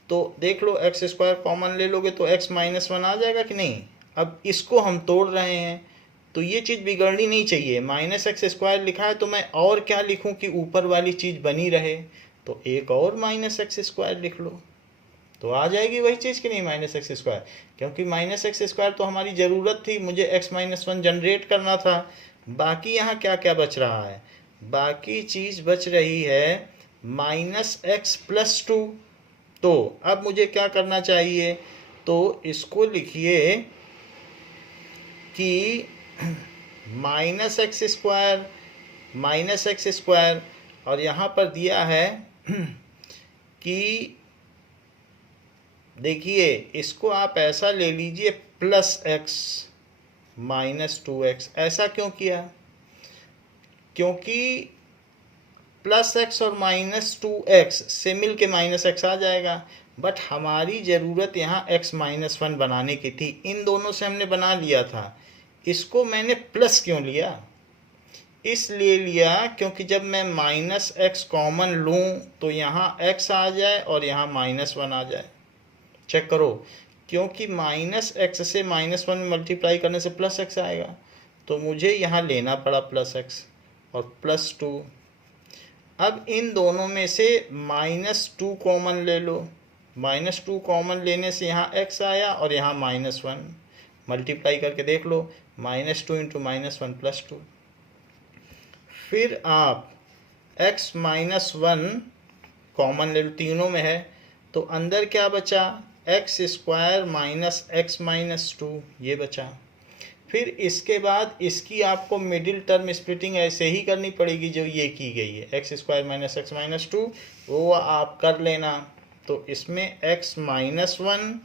तो देख लो, एक्स स्क्वायर कॉमन ले लोगे तो x माइनस वन आ जाएगा कि नहीं। अब इसको हम तोड़ रहे हैं तो ये चीज़ बिगड़नी नहीं चाहिए। माइनस एक्स स्क्वायर लिखा है तो मैं और क्या लिखूं कि ऊपर वाली चीज़ बनी रहे, तो एक और माइनस एक्स स्क्वायर लिख लो तो आ जाएगी वही चीज़ कि नहीं, माइनस एक्स स्क्वायर। क्योंकि माइनस एक्स स्क्वायर तो हमारी ज़रूरत थी, मुझे एक्स माइनस वन जनरेट करना था। बाकी यहाँ क्या क्या बच रहा है? बाकी चीज़ बच रही है माइनस एक्स प्लस टू। तो अब मुझे क्या करना चाहिए? तो इसको लिखिए कि माइनस एक्स स्क्वायर और यहाँ पर दिया है कि देखिए, इसको आप ऐसा ले लीजिए plus x minus two x. ऐसा क्यों किया? क्योंकि प्लस एक्स और माइनस टू एक्स से मिल के माइनस एक्स आ जाएगा, बट हमारी ज़रूरत यहाँ एक्स माइनस वन बनाने की थी। इन दोनों से हमने बना लिया था, इसको मैंने प्लस क्यों लिया? इसलिए लिया क्योंकि जब मैं माइनस एक्स कॉमन लूँ तो यहाँ एक्स आ जाए और यहाँ माइनस वन आ जाए। चेक करो, क्योंकि माइनस एक्स से माइनस वन मल्टीप्लाई करने से प्लस एक्स आएगा, तो मुझे यहाँ लेना पड़ा प्लस एक्स और प्लस टू। अब इन दोनों में से माइनस टू कॉमन ले लो। माइनस टू कॉमन लेने से यहाँ एक्स आया और यहाँ माइनस वन। मल्टीप्लाई करके देख लो, minus two into minus one plus two. फिर आप x माइनस वन कॉमन ले लो, तीनों में है, तो अंदर क्या बचा? X square minus x minus two, ये बचा। फिर इसके बाद इसकी आपको मिडिल टर्म स्प्लिटिंग ऐसे ही करनी पड़ेगी जो ये की गई है, x square minus x minus two, वो आप कर लेना। तो इसमें x माइनस वन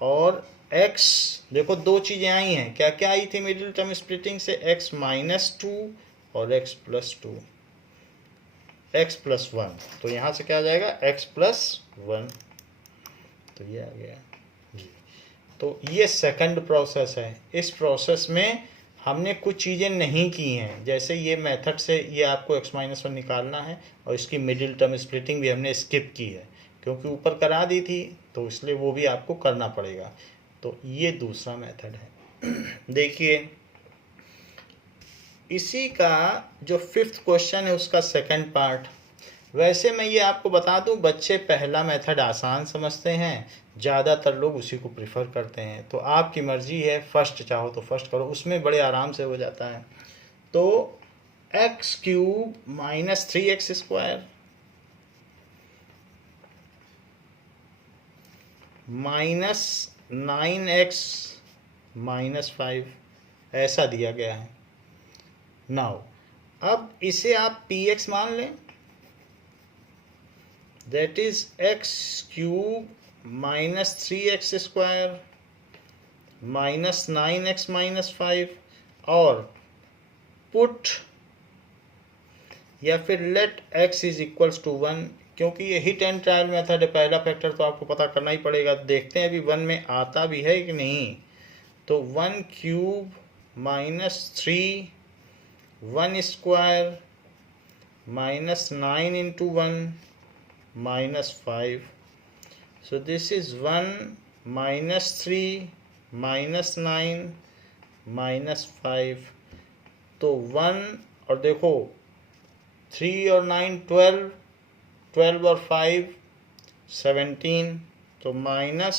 और x, देखो दो चीज़ें आई हैं, क्या क्या आई थी मिडिल टर्म स्प्लिटिंग से? x माइनस टू और x plus two, x plus one. तो यहाँ से क्या आ जाएगा? x plus one. तो ये आ गया। तो ये सेकंड प्रोसेस है। इस प्रोसेस में हमने कुछ चीज़ें नहीं की हैं, जैसे ये मेथड से ये आपको x माइनस वन निकालना है और इसकी मिडिल टर्म स्प्लिटिंग भी हमने स्किप की है क्योंकि ऊपर करा दी थी, तो इसलिए वो भी आपको करना पड़ेगा। तो ये दूसरा मेथड है। देखिए, इसी का जो फिफ्थ क्वेश्चन है उसका सेकंड पार्ट। वैसे मैं ये आपको बता दूं, बच्चे पहला मेथड आसान समझते हैं, ज़्यादातर लोग उसी को प्रिफर करते हैं। तो आपकी मर्जी है, फर्स्ट चाहो तो फर्स्ट करो, उसमें बड़े आराम से हो जाता है। तो x cube minus three x square minus nine x minus five, ऐसा दिया गया है। नाउ अब इसे आप पी एक्स मान लें, that is x cube minus three x square minus nine x minus five, और पुट या फिर let x is equals to one, क्योंकि ये हिट एंड ट्रायल मेथड है, पहला फैक्टर तो आपको पता करना ही पड़ेगा। देखते हैं अभी वन में आता भी है कि नहीं। तो one cube minus three one square minus nine into one minus five, so this is one minus three minus nine minus five. तो वन और देखो, थ्री और नाइन ट्वेल्व, ट्वेल्व और फाइव 17, तो माइनस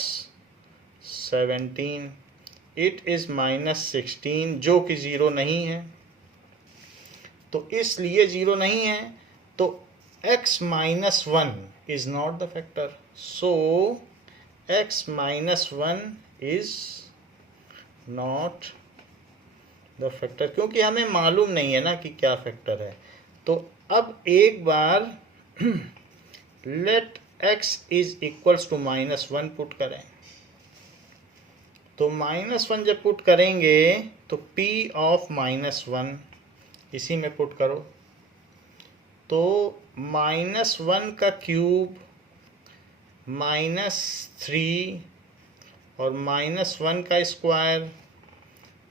17, इट इज़ माइनस 16, जो कि zero नहीं है। तो इसलिए ज़ीरो नहीं है, तो x minus one is not the factor. So x minus one is not the factor, क्योंकि हमें मालूम नहीं है ना कि क्या फैक्टर है। तो अब एक बार let x is equals to minus one put करें। तो -1 जब पुट करेंगे तो p ऑफ -1 इसी में पुट करो, तो -1 का क्यूब -3 और -1 का स्क्वायर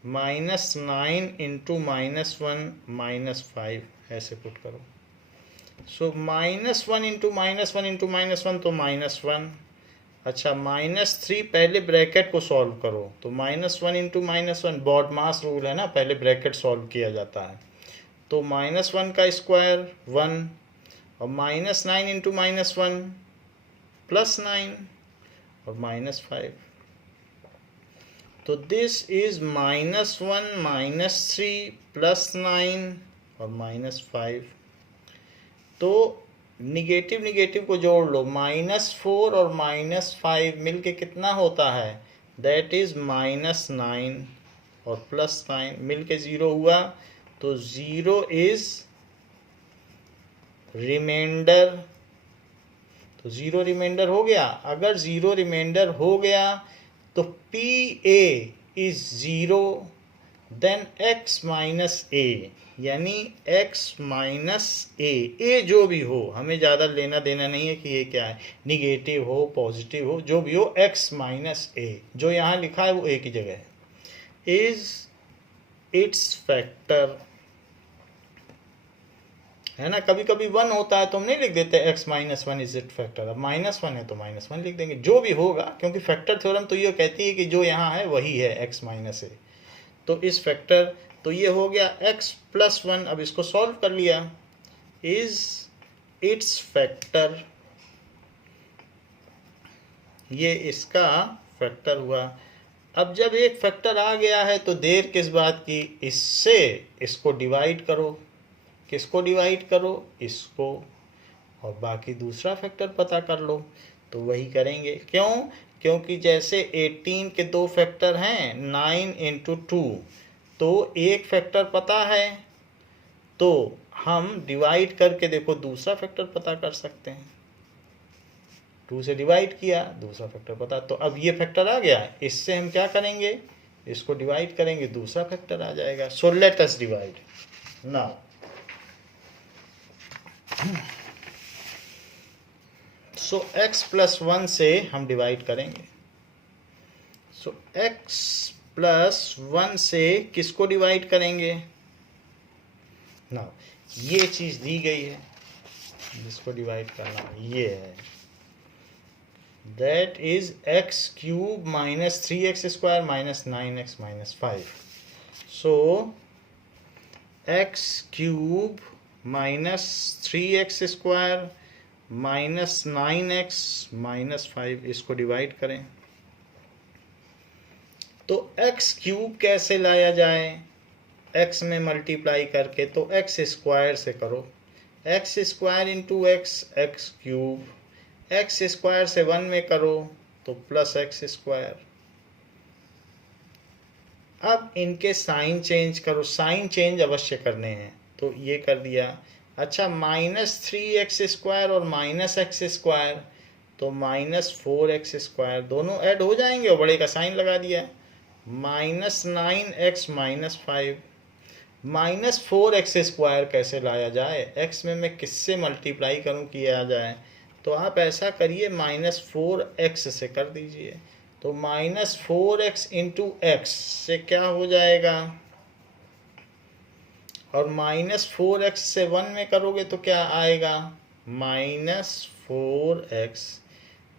-9 इंटू -1 -5 ऐसे पुट करो। सो -1 इंटू -1 इंटू -1 तो -1। अच्छा, -3 पहले ब्रैकेट को सॉल्व करो, तो -1 इंटू -1 बॉडमास रूल है ना, पहले ब्रैकेट सॉल्व किया जाता है। तो -1 का स्क्वायर 1 और -9 इंटू -1 +9 और -5। तो दिस इज -1 -3 +9 और -5। तो निगेटिव निगेटिव को जोड़ लो, -4 और -5 मिलके कितना होता है, दैट इज -9 और +9 मिलके 0 हुआ, तो 0 इज रिमाइंडर। तो 0 रिमाइंडर हो गया। अगर 0 रिमाइंडर हो गया तो PA is 0, then x minus a, यानी x माइनस a जो भी हो, हमें ज़्यादा लेना देना नहीं है कि ये क्या है, निगेटिव हो पॉजिटिव हो जो भी हो, x माइनस a जो यहाँ लिखा है वो a की जगह है, इज इट्स फैक्टर है ना। कभी कभी 1 होता है तो हम नहीं लिख देते x minus 1 is it factor. अब -1 है तो -1 लिख देंगे, जो भी होगा, क्योंकि फैक्टर थ्योरम तो ये कहती है कि जो यहाँ है वही है x माइनस a। तो इस फैक्टर, तो ये हो गया x प्लस 1। अब इसको सॉल्व कर लिया, इज इट्स फैक्टर, ये इसका फैक्टर हुआ। अब जब एक फैक्टर आ गया है तो देर किस बात की, इससे इसको डिवाइड करो। किसको डिवाइड करो, इसको, और बाकी दूसरा फैक्टर पता कर लो। तो वही करेंगे, क्यों, क्योंकि जैसे 18 के 2 फैक्टर हैं, 9 इंटू 2, तो एक फैक्टर पता है तो हम डिवाइड करके देखो दूसरा फैक्टर पता कर सकते हैं। 2 से डिवाइड किया, दूसरा फैक्टर पता। तो अब ये फैक्टर आ गया, इससे हम क्या करेंगे, इसको डिवाइड करेंगे, दूसरा फैक्टर आ जाएगा। So let us divide now. So x plus 1 से हम डिवाइड करेंगे। सो x प्लस 1 से किसको डिवाइड करेंगे ना, ये चीज दी गई है जिसको डिवाइड करना, ये है, that is x cube minus 3x square minus 9x minus 5। So x cube minus 3x square minus 9x minus 5, इसको डिवाइड करें। तो x क्यूब कैसे लाया जाए, x में मल्टीप्लाई करके, तो x स्क्वायर से करो, x square into x cube, x square से 1 में करो तो प्लस x स्क्वायर। अब इनके साइन चेंज करो, साइन चेंज अवश्य करने हैं, तो ये कर दिया। अच्छा, -3x स्क्वायर और -x स्क्वायर, तो -4x स्क्वायर, दोनों ऐड हो जाएंगे और बड़े का साइन लगा दिया। -9x माइनस 5, -4x स्क्वायर कैसे लाया जाए, x में मैं किससे मल्टीप्लाई करूं कि आ जाए, तो आप ऐसा करिए, -4x से कर दीजिए। तो -4x इंटू एक्स से क्या हो जाएगा, और -4x से 1 में करोगे तो क्या आएगा, -4x।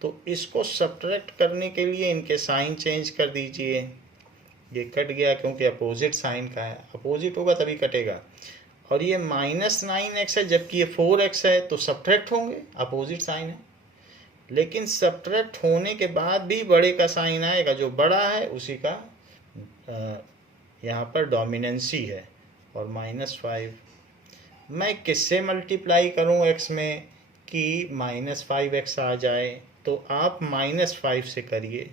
तो इसको सब्ट्रैक्ट करने के लिए इनके साइन चेंज कर दीजिए। ये कट गया क्योंकि अपोजिट साइन का है, अपोजिट होगा तभी कटेगा। और ये -9x है जबकि ये 4x है, तो सब्ट्रैक्ट होंगे, अपोजिट साइन है। लेकिन सब्ट्रैक्ट होने के बाद भी बड़े का साइन आएगा, जो बड़ा है उसी का यहाँ पर डोमिनेंसी है। और -5 मैं किससे मल्टीप्लाई करूँ x में कि -5x आ जाए, तो आप -5 से करिए,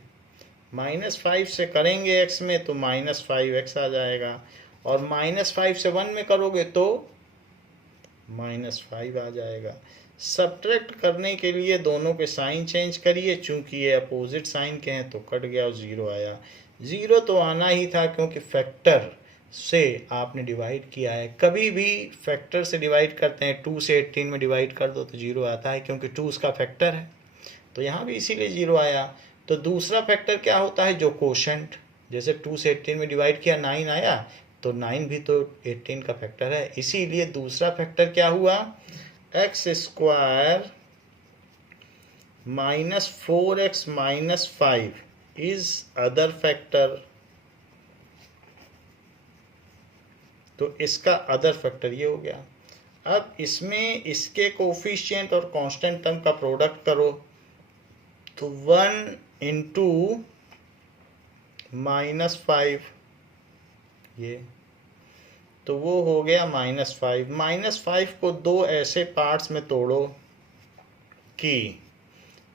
-5 से करेंगे x में तो -5x आ जाएगा, और -5 से 1 में करोगे तो -5 आ जाएगा। सब्ट्रैक्ट करने के लिए दोनों के साइन चेंज करिए, चूंकि ये अपोजिट साइन के हैं तो कट गया और 0 आया। ज़ीरो तो आना ही था क्योंकि फैक्टर से आपने डिवाइड किया है। कभी भी फैक्टर से डिवाइड करते हैं, 2 से 18 में डिवाइड कर दो तो ज़ीरो आता है क्योंकि 2 उसका फैक्टर है। तो यहाँ भी इसीलिए ज़ीरो आया। तो दूसरा फैक्टर क्या होता है, जो कोशेंट, जैसे 2 से 18 में डिवाइड किया 9 आया, तो 9 भी तो 18 का फैक्टर है। इसीलिए दूसरा फैक्टर क्या हुआ, x square minus 4x minus 5 is other factor. तो इसका अदर फैक्टर ये हो गया। अब इसमें इसके कोफिशिएंट और कांस्टेंट टर्म का प्रोडक्ट करो तो 1 इंटू -5, ये तो वो हो गया -5। -5 को दो ऐसे पार्ट्स में तोड़ो कि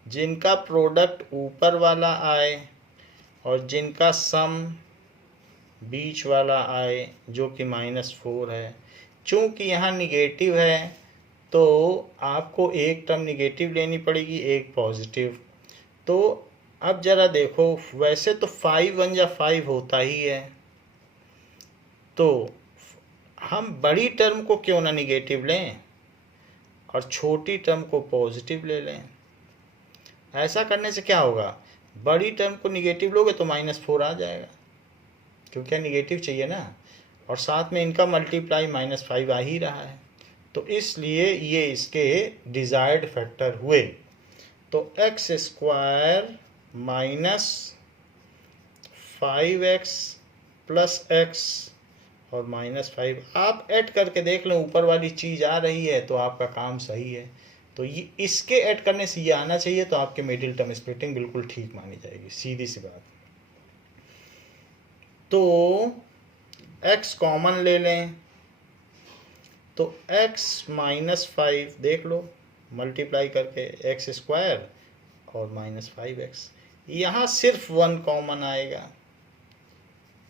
जिनका प्रोडक्ट ऊपर वाला आए और जिनका सम बीच वाला आए, जो कि -4 है। चूँकि यहाँ निगेटिव है तो आपको एक टर्म निगेटिव लेनी पड़ेगी, एक पॉजिटिव। तो अब ज़रा देखो, वैसे तो 5 1 या 5 होता ही है, तो हम बड़ी टर्म को क्यों ना निगेटिव लें और छोटी टर्म को पॉजिटिव ले लें। ऐसा करने से क्या होगा, बड़ी टर्म को निगेटिव लोगे तो -4 आ जाएगा, क्योंकि निगेटिव चाहिए ना, और साथ में इनका मल्टीप्लाई -5 आ ही रहा है। तो इसलिए ये इसके डिज़ायर्ड फैक्टर हुए। तो x square minus 5x plus x और -5, आप ऐड करके देख लें, ऊपर वाली चीज़ आ रही है तो आपका काम सही है। तो ये इसके ऐड करने से ये आना चाहिए, तो आपके मिडिल टर्म स्प्लिटिंग बिल्कुल ठीक मानी जाएगी, सीधी सी बात। तो x कॉमन ले लें, तो x -5 देख लो, मल्टीप्लाई करके x स्क्वायर और -5x, यहाँ सिर्फ 1 कॉमन आएगा,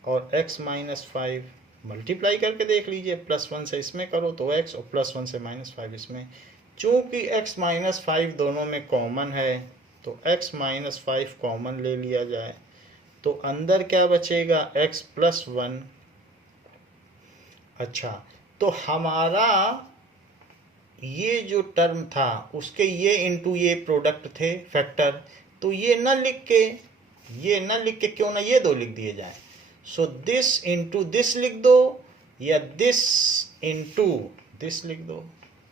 और x -5 मल्टीप्लाई करके देख लीजिए, +1 से इसमें करो तो x, और +1 से -5 इसमें। चूँकि x -5 दोनों में कॉमन है तो x -5 कॉमन ले लिया जाए, तो अंदर क्या बचेगा, x +1। अच्छा, तो हमारा ये जो टर्म था उसके ये इंटू ये प्रोडक्ट थे फैक्टर, तो ये न लिख के क्यों ना ये दो लिख दिए जाए। सो दिस इंटू दिस लिख दो, या दिस इंटू दिस लिख दो,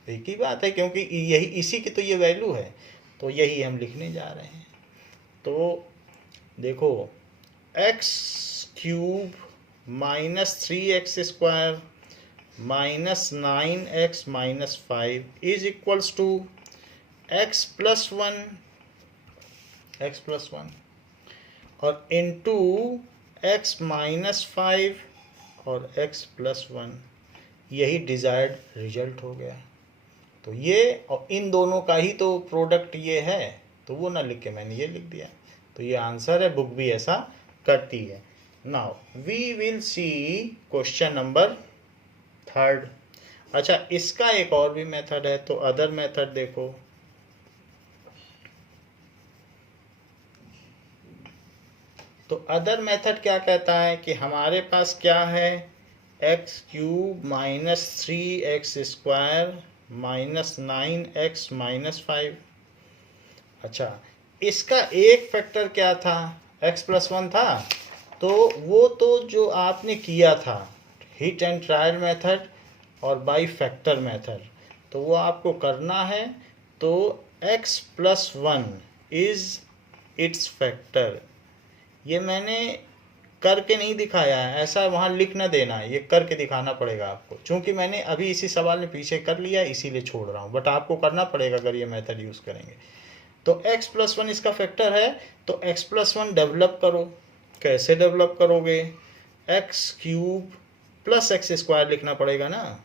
एक ही बात है, क्योंकि यही इसी की तो ये वैल्यू है, तो यही हम लिखने जा रहे हैं। तो देखो, x³ -3x square -9x -5 is equals to x + 1 और इंटू x -5 और x + 1, यही डिज़ायर्ड रिजल्ट हो गया। तो ये और इन दोनों का ही तो प्रोडक्ट ये है, तो वो ना लिख के मैंने ये लिख दिया, तो ये आंसर है, बुक भी ऐसा करती है। Now we will see question number 3। अच्छा, इसका एक और भी मेथड है, तो अदर मेथड देखो। तो अदर मेथड क्या कहता है कि हमारे पास क्या है, x³ -3x स्क्वायर -9x -5। अच्छा, इसका एक फैक्टर क्या था, x + 1 था, तो वो तो जो आपने किया था हिट एंड ट्रायल मेथड और बाई फैक्टर मेथड, तो वो आपको करना है। तो x + 1 इज़ इट्स फैक्टर, ये मैंने करके नहीं दिखाया है, ऐसा वहाँ लिख ना देना, ये करके दिखाना पड़ेगा आपको, क्योंकि मैंने अभी इसी सवाल में पीछे कर लिया इसीलिए छोड़ रहा हूँ, बट आपको करना पड़ेगा अगर ये मेथड यूज़ करेंगे। तो x + 1 इसका फैक्टर है, तो x + 1 डेवलप करो। कैसे डेवलप करोगे, x³ + x स्क्वायर लिखना पड़ेगा ना,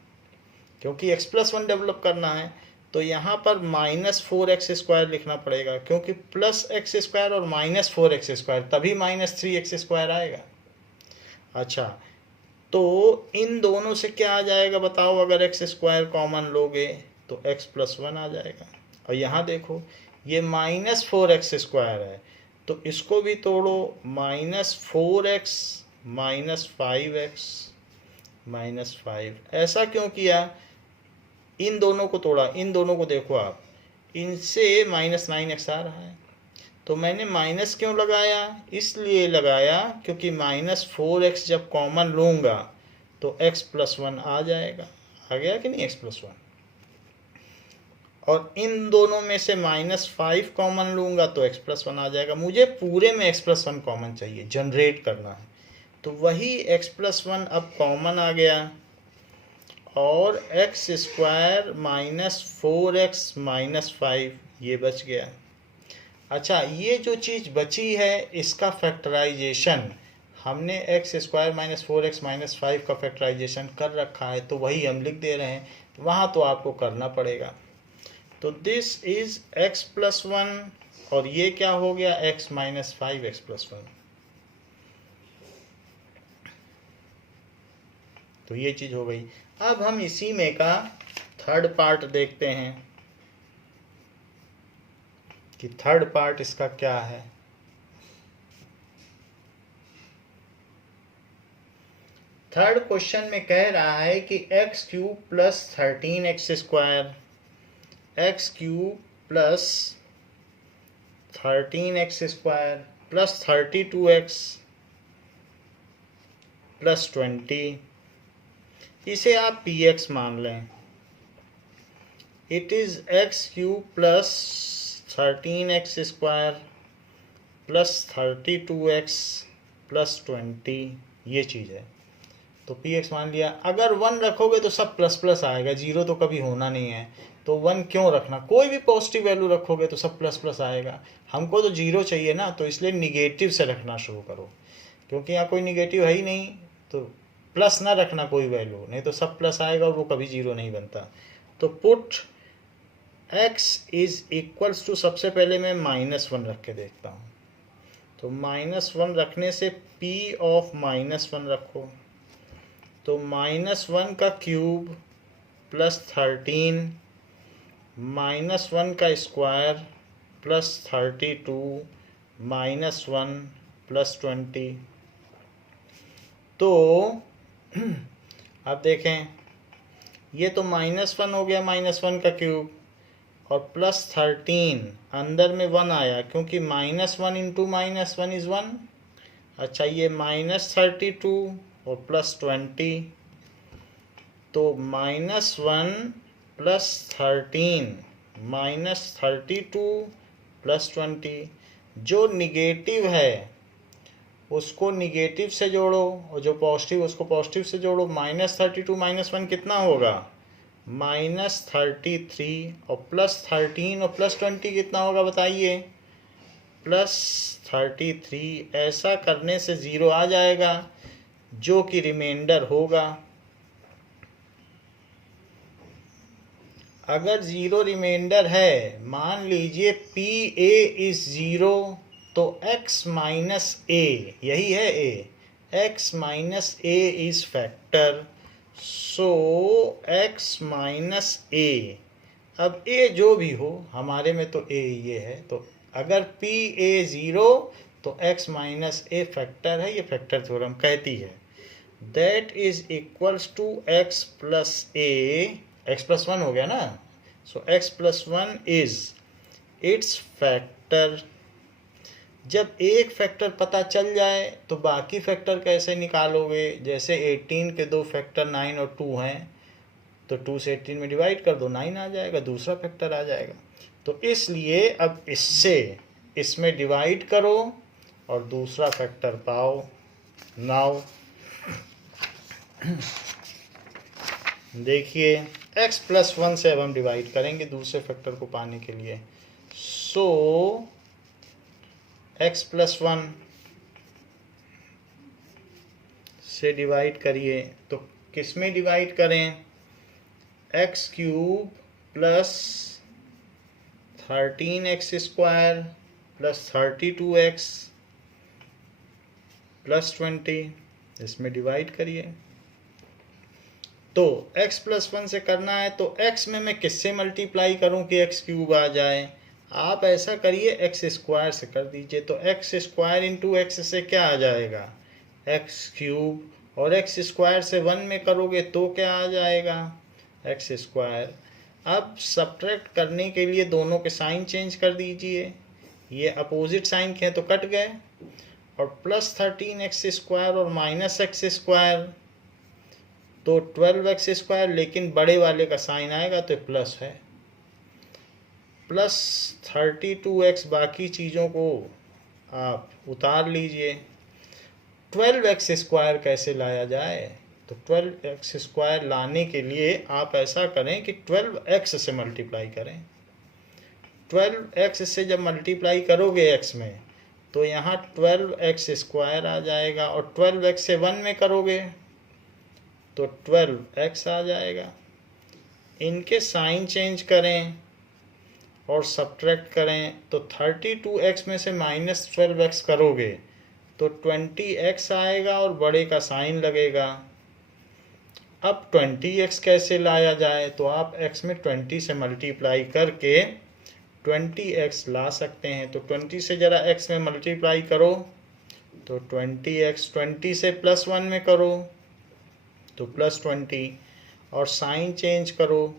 क्योंकि x + 1 डेवलप करना है। तो यहाँ पर -4x स्क्वायर लिखना पड़ेगा, क्योंकि +x स्क्वायर और -4x स्क्वायर, तभी -3x स्क्वायर आएगा। अच्छा, तो इन दोनों से क्या आ जाएगा बताओ, अगर x स्क्वायर कॉमन लोगे तो x + 1 आ जाएगा। और यहाँ देखो, ये -4x स्क्वायर है, तो इसको भी तोड़ो, -4x -5x -5। ऐसा क्यों किया? इन दोनों को तोड़ा, इन दोनों को देखो आप, इनसे -9x आ रहा है। तो मैंने माइनस क्यों लगाया? इसलिए लगाया क्योंकि -4x जब कॉमन लूँगा तो x+1 आ जाएगा। आ गया कि नहीं x+1? और इन दोनों में से -5 कॉमन लूँगा तो x+1 आ जाएगा। मुझे पूरे में x+1 कॉमन चाहिए, जनरेट करना है। तो वही x+1 अब कॉमन आ गया और x² -4x -5 ये बच गया। अच्छा, ये जो चीज़ बची है इसका फैक्टराइजेशन हमने x² -4x -5 का फैक्टराइजेशन कर रखा है, तो वही हम लिख दे रहे हैं। वहाँ तो आपको करना पड़ेगा। तो दिस इज x+1 और ये क्या हो गया? x -5 x+1। तो ये चीज़ हो गई। अब हम इसी में का थर्ड पार्ट देखते हैं कि थर्ड पार्ट इसका क्या है। थर्ड क्वेश्चन में कह रहा है कि x³ + 13x² x³ + 13x² + 32x + 20, इसे आप px मान लें। It is x³ + 13x² + 32x + 20, ये चीज़ है। तो px मान लिया। अगर 1 रखोगे तो सब प्लस प्लस आएगा, जीरो तो कभी होना नहीं है। तो 1 क्यों रखना? कोई भी पॉजिटिव वैल्यू रखोगे तो सब प्लस प्लस आएगा। हमको तो जीरो चाहिए ना, तो इसलिए निगेटिव से रखना शुरू करो, क्योंकि यहाँ कोई निगेटिव है ही नहीं। तो प्लस ना रखना कोई वैल्यू, नहीं तो सब प्लस आएगा और वो कभी जीरो नहीं बनता। तो पुट x = सबसे पहले मैं -1 रख के देखता हूँ। तो -1 रखने से p ऑफ -1 रखो, तो -1 का क्यूब + 13 -1 का स्क्वायर + 32 -1 + 20। तो अब देखें, ये तो -1 हो गया, -1 का क्यूब, और +13 अंदर में 1 आया, क्योंकि -1 × -1 = 1। अच्छा, ये -32 और +20, तो -1 + 13 -32 + 20। जो निगेटिव है उसको निगेटिव से जोड़ो और जो पॉजिटिव उसको पॉजिटिव से जोड़ो। -32 -1 कितना होगा? -33, और +13 और +20 कितना होगा बताइए? +33। ऐसा करने से ज़ीरो आ जाएगा, जो कि रिमाइंडर होगा। अगर ज़ीरो रिमाइंडर है, मान लीजिए PA = 0, तो x - a, यही है a, x - a is factor, so x - a। अब a जो भी हो, हमारे में तो a ये है, तो अगर PA 0 तो x - a फैक्टर है। ये फैक्टर थ्योरम कहती है। That is equals to x + a, x+1 हो गया ना। So x+1 is it's factor. जब एक फैक्टर पता चल जाए तो बाकी फैक्टर कैसे निकालोगे? जैसे 18 के दो फैक्टर 9 और 2 हैं, तो 2 से 18 में डिवाइड कर दो, 9 आ जाएगा, दूसरा फैक्टर आ जाएगा। तो इसलिए अब इससे इसमें डिवाइड करो और दूसरा फैक्टर पाओ। नाउ देखिए, x+1 से अब हम डिवाइड करेंगे दूसरे फैक्टर को पाने के लिए। सो x+1 से डिवाइड करिए, तो किस में डिवाइड करें? x³ + 13x² + 32x + 20, इसमें डिवाइड करिए। तो x+1 से करना है तो x में मैं किससे मल्टीप्लाई करूं कि x³ आ जाए? आप ऐसा करिए एक्स स्क्वायर से कर दीजिए, तो एक्स स्क्वायर इंटू एक्स से क्या आ जाएगा एक्स क्यूब, और एक्स स्क्वायर से 1 में करोगे तो क्या आ जाएगा एक्स स्क्वायर। अब सब्ट्रैक्ट करने के लिए दोनों के साइन चेंज कर दीजिए, ये अपोजिट साइन के हैं तो कट गए, और प्लस 13x स्क्वायर और माइनस एक्स स्क्वायर तो 12x स्क्वायर, लेकिन बड़े वाले का साइन आएगा तो प्लस है, प्लस 32x, बाकी चीज़ों को आप उतार लीजिए। 12x स्क्वायर कैसे लाया जाए, तो 12x स्क्वायर लाने के लिए आप ऐसा करें कि 12x से मल्टीप्लाई करें। 12x से जब मल्टीप्लाई करोगे x में तो यहाँ 12x स्क्वायर आ जाएगा, और 12x से 1 में करोगे तो 12x आ जाएगा। इनके साइन चेंज करें और सब्ट्रैक्ट करें तो 32x में से माइनस 12x करोगे तो 20x आएगा और बड़े का साइन लगेगा। अब 20x कैसे लाया जाए, तो आप x में 20 से मल्टीप्लाई करके 20x ला सकते हैं। तो 20 से ज़रा x में मल्टीप्लाई करो तो 20x, 20 से प्लस 1 में करो तो प्लस 20, और साइन चेंज करो,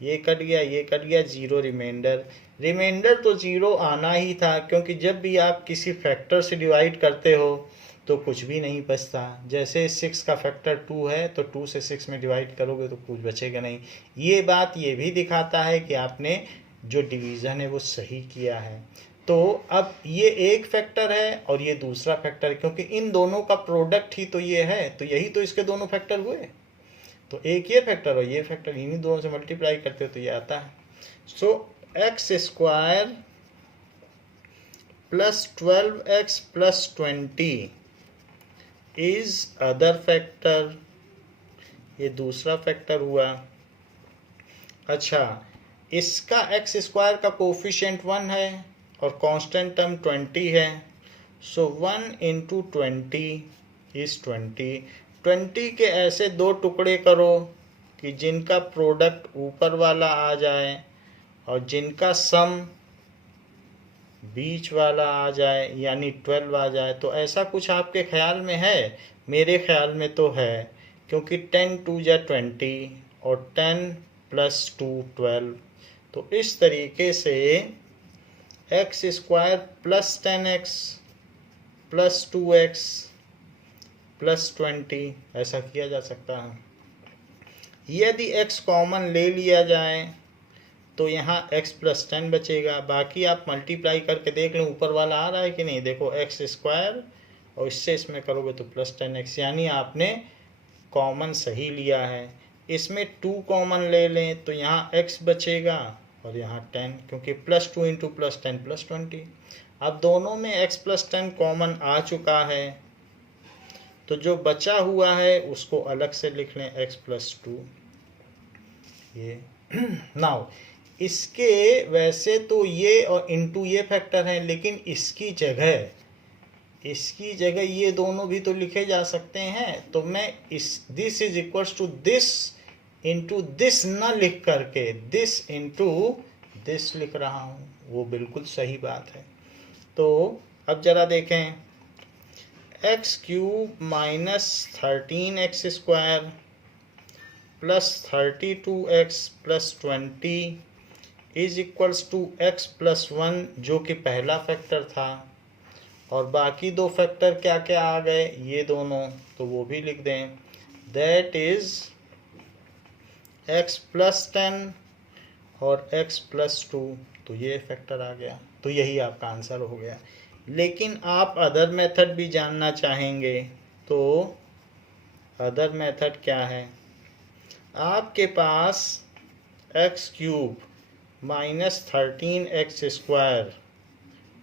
ये कट गया ये कट गया, जीरो रिमाइंडर। रिमाइंडर तो जीरो आना ही था, क्योंकि जब भी आप किसी फैक्टर से डिवाइड करते हो तो कुछ भी नहीं बचता। जैसे 6 का फैक्टर 2 है तो 2 से 6 में डिवाइड करोगे तो कुछ बचेगा नहीं। ये बात ये भी दिखाता है कि आपने जो डिवीज़न है वो सही किया है। तो अब ये एक फैक्टर है और ये दूसरा फैक्टर है, क्योंकि इन दोनों का प्रोडक्ट ही तो ये है, तो यही तो इसके दोनों फैक्टर हुए। तो एक ये फैक्टर और ये फैक्टर, इन्हीं दोनों से मल्टीप्लाई करते हो तो ये आता है। So x square plus 12x plus 20 is other factor, ये दूसरा फैक्टर हुआ। अच्छा, इसका एक्स स्क्वायर का कोफिशिएंट 1 है और कांस्टेंट टर्म 20 है, सो 1 इंटू 20 इज 20। 20 के ऐसे दो टुकड़े करो कि जिनका प्रोडक्ट ऊपर वाला आ जाए और जिनका सम बीच वाला आ जाए, यानी 12 आ जाए। तो ऐसा कुछ आपके ख्याल में है? मेरे ख्याल में तो है, क्योंकि 10 2 जा 20 और 10 प्लस 2 12। तो इस तरीके से x square plus 10x plus 2x plus 20 ऐसा किया जा सकता है। यदि x कॉमन ले लिया जाए तो यहाँ x प्लस 10 बचेगा, बाकी आप मल्टीप्लाई करके देख लें ऊपर वाला आ रहा है कि नहीं। देखो एक्स स्क्वायर और इससे इसमें करोगे तो प्लस 10x, यानी आपने कॉमन सही लिया है। इसमें 2 कॉमन ले लें तो यहाँ x बचेगा और यहाँ 10, क्योंकि प्लस 2 इंटू प्लस 10 प्लस 20। अब दोनों में x प्लस 10 कॉमन आ चुका है, तो जो बचा हुआ है उसको अलग से लिख लें x प्लस 2। ये नाउ इसके वैसे तो ये और इंटू ये फैक्टर है, लेकिन इसकी जगह ये दोनों भी तो लिखे जा सकते हैं। तो मैं this is equals to this into this न लिख करके दिस इंटू दिस लिख रहा हूँ, वो बिल्कुल सही बात है। तो अब जरा देखें, x cube minus 13x square plus 32x plus 20 is equals to x plus 1, जो कि पहला फैक्टर था, और बाकी दो फैक्टर क्या क्या आ गए, ये दोनों, तो वो भी लिख दें। दैट इज x प्लस 10 और x प्लस 2, तो ये फैक्टर आ गया। तो यही आपका आंसर हो गया। लेकिन आप अदर मेथड भी जानना चाहेंगे, तो अदर मेथड क्या है? आपके पास x cube minus 13x square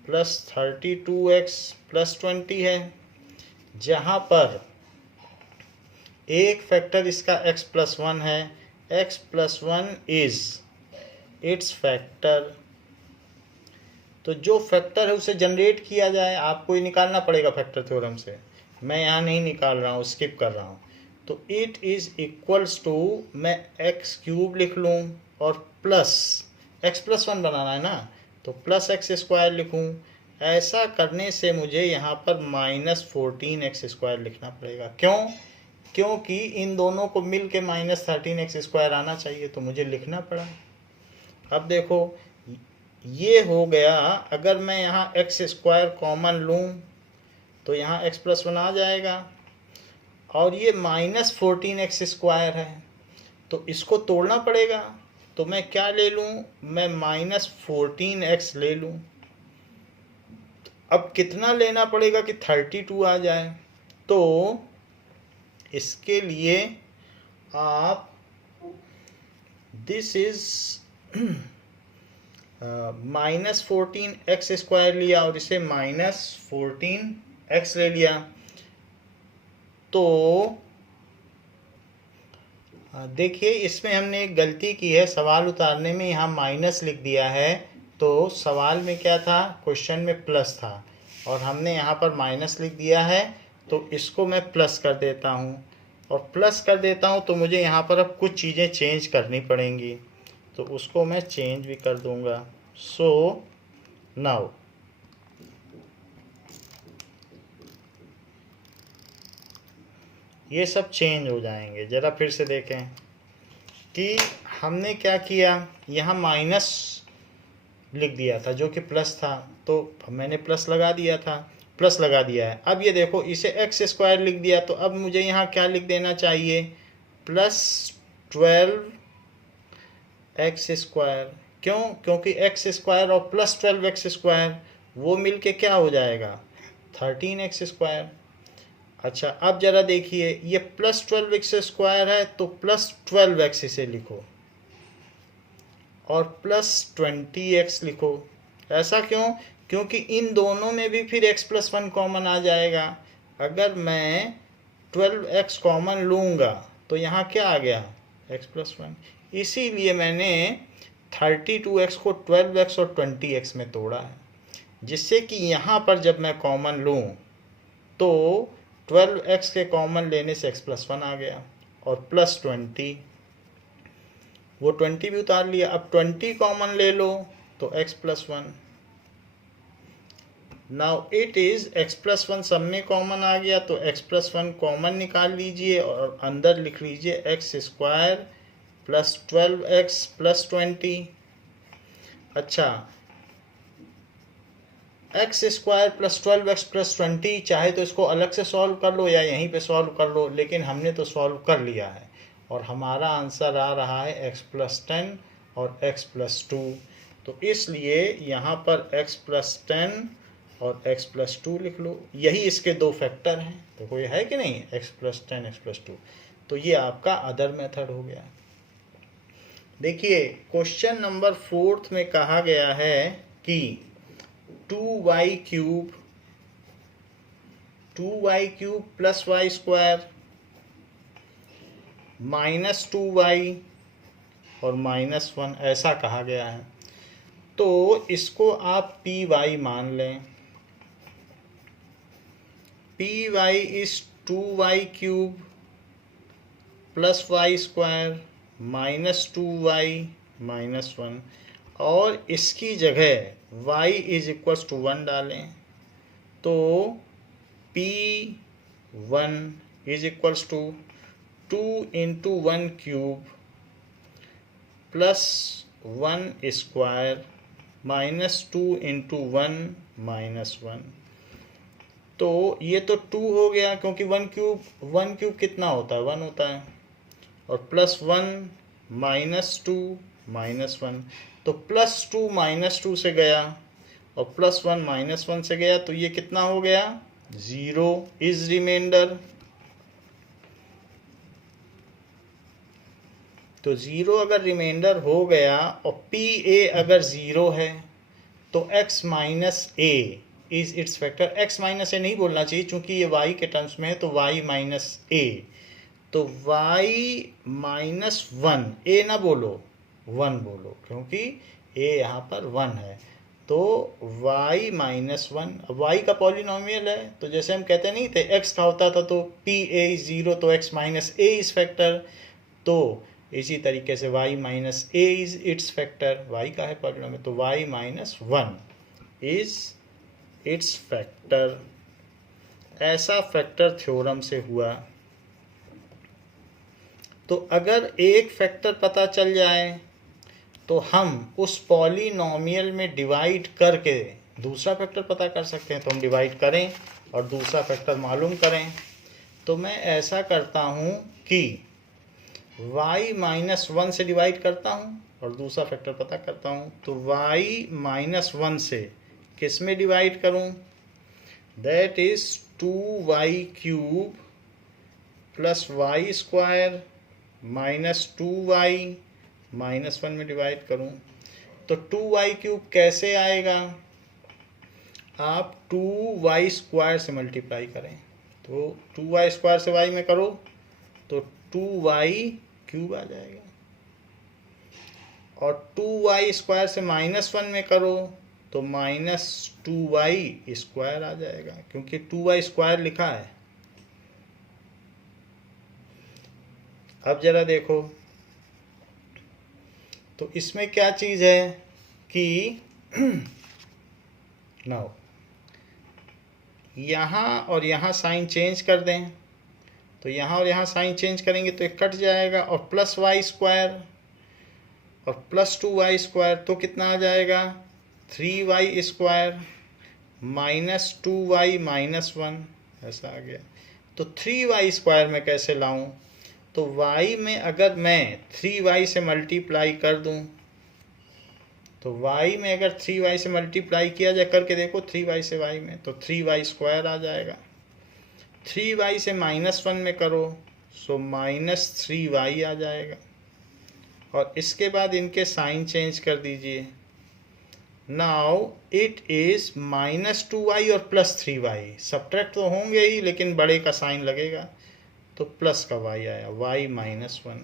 plus 32x plus 20 है, जहाँ पर एक फैक्टर इसका x प्लस 1 है। x plus 1 is it's factor. तो जो फैक्टर है उसे जनरेट किया जाए, आपको ही निकालना पड़ेगा फैक्टर थ्योरम से, मैं यहाँ नहीं निकाल रहा हूँ, स्किप कर रहा हूँ। तो इट इज़ इक्वल्स टू, मैं एक्स क्यूब लिख लूँ और प्लस एक्स प्लस 1 बनाना है ना, तो प्लस एक्स स्क्वायर लिखूँ। ऐसा करने से मुझे यहाँ पर -14x² लिखना पड़ेगा। क्यों? क्योंकि इन दोनों को मिल के -13x² आना चाहिए, तो मुझे लिखना पड़ा। अब देखो ये हो गया। अगर मैं यहाँ x² कॉमन लूँ तो यहाँ x+1 आ जाएगा, और ये -14x² है, तो इसको तोड़ना पड़ेगा। तो मैं क्या ले लूँ? मैं -14x ले लूँ। अब कितना लेना पड़ेगा कि 32 आ जाए? तो इसके लिए आप दिस इज -14x² लिया और इसे -14x ले लिया। तो देखिए इसमें हमने एक गलती की है, सवाल उतारने में यहाँ माइनस लिख दिया है। तो सवाल में क्या था? क्वेश्चन में प्लस था और हमने यहाँ पर माइनस लिख दिया है। तो इसको मैं प्लस कर देता हूँ, और प्लस कर देता हूँ तो मुझे यहाँ पर अब कुछ चीज़ें चेंज करनी पड़ेंगी, तो उसको मैं चेंज भी कर दूँगा। सो नाउ ये सब चेंज हो जाएंगे। ज़रा फिर से देखें कि हमने क्या किया। यहाँ माइनस लिख दिया था जो कि प्लस था, तो मैंने प्लस लगा दिया था, प्लस लगा दिया है। अब ये देखो इसे x² लिख दिया, तो अब मुझे यहाँ क्या लिख देना चाहिए? +12x²। क्यों? क्योंकि x² और +12x² वो मिल के क्या हो जाएगा? 13x²। अच्छा अब ज़रा देखिए, ये +12x² है तो +12x इसे लिखो और +20x लिखो। ऐसा क्यों? क्योंकि इन दोनों में भी फिर x+1 कॉमन आ जाएगा। अगर मैं 12x कॉमन लूँगा तो यहाँ क्या आ गया? x+1। इसीलिए मैंने 32x को 12x और 20x में तोड़ा है, जिससे कि यहाँ पर जब मैं कॉमन लूँ तो 12x के कॉमन लेने से x+1 आ गया, और +20, वो 20 भी उतार लिया। अब 20 कॉमन ले लो तो x+1। Now it is x+1 सब में कॉमन आ गया, तो x+1 कॉमन निकाल लीजिए और अंदर लिख लीजिए x² + 12x + 20। अच्छा x² + 12x + 20, चाहे तो इसको अलग से सॉल्व कर लो या यहीं पे सॉल्व कर लो, लेकिन हमने तो सॉल्व कर लिया है और हमारा आंसर आ रहा है x+10 और x+2। तो इसलिए यहाँ पर x+10 और x+2 लिख लो। यही इसके दो फैक्टर हैं। देखो ये है कि नहीं, x+10 x+2। तो ये आपका अदर मेथड हो गया। देखिए क्वेश्चन नंबर 4 में कहा गया है कि 2y³ + y² -2y और -1 ऐसा कहा गया है। तो इसको आप py मान लें। py is 2y³ + y² -2y -1, और इसकी जगह y = 1 डालें। तो p1 = 2 × 1³ + 1² -2 × 1 -1। तो ये तो 2 हो गया, क्योंकि 1³ कितना होता है? 1 होता है, और +1 -2 -1। तो +2 -2 से गया और +1 -1 से गया, तो ये कितना हो गया? 0 इज रिमाइंडर। तो 0 अगर रिमाइंडर हो गया और PA अगर 0 है तो x - a is it's factor. x - a नहीं बोलना चाहिए क्योंकि ये y के टर्म्स में है, तो y - a। तो y - 1, a ना बोलो 1 बोलो, क्योंकि a यहाँ पर 1 है। तो y - 1, y का पॉलिनोमियल है, तो जैसे हम कहते नहीं थे x का होता था तो PA = 0, तो x - a इस फैक्टर। तो इसी तरीके से y minus A is it's factor, y का है पॉलिनोमियल में, तो y minus 1 is it's factor. ऐसा फैक्टर थ्योरम से हुआ। तो अगर एक फैक्टर पता चल जाए तो हम उस पॉलिनोमियल में डिवाइड करके दूसरा फैक्टर पता कर सकते हैं। तो हम डिवाइड करें और दूसरा फैक्टर मालूम करें। तो मैं ऐसा करता हूँ कि y माइनस 1 से डिवाइड करता हूँ और दूसरा फैक्टर पता करता हूँ। तो y माइनस 1 से किस में डिवाइड करूँ? That is 2y cube plus y square minus 2y minus 1 में डिवाइड करूँ। तो 2y क्यूब कैसे आएगा? आप 2y स्क्वायर से मल्टीप्लाई करें। तो 2y स्क्वायर से y में करो तो 2y क्यूब आ जाएगा। और 2y स्क्वायर से माइनस 1 में करो तो माइनस 2y स्क्वायर आ जाएगा, क्योंकि 2y स्क्वायर लिखा है। अब जरा देखो, तो इसमें क्या चीज़ है कि नाउ यहाँ और यहाँ साइन चेंज कर दें। तो यहाँ और यहाँ साइन चेंज करेंगे तो एक कट जाएगा, और प्लस वाई स्क्वायर और प्लस 2y स्क्वायर तो कितना आ जाएगा? 3y square minus 2y minus 1, ऐसा आ गया। तो 3y स्क्वायर में कैसे लाऊं? तो y में अगर मैं 3y से मल्टीप्लाई कर दूं, तो y में अगर 3y से मल्टीप्लाई किया जाए, करके देखो 3y से y में, तो 3y स्क्वायर आ जाएगा। 3y से माइनस 1 में करो सो माइनस 3y आ जाएगा। और इसके बाद इनके साइन चेंज कर दीजिए। Now it is minus 2y और प्लस 3y, सब्ट्रैक्ट तो होंगे ही लेकिन बड़े का साइन लगेगा, तो प्लस का y आया, y माइनस 1।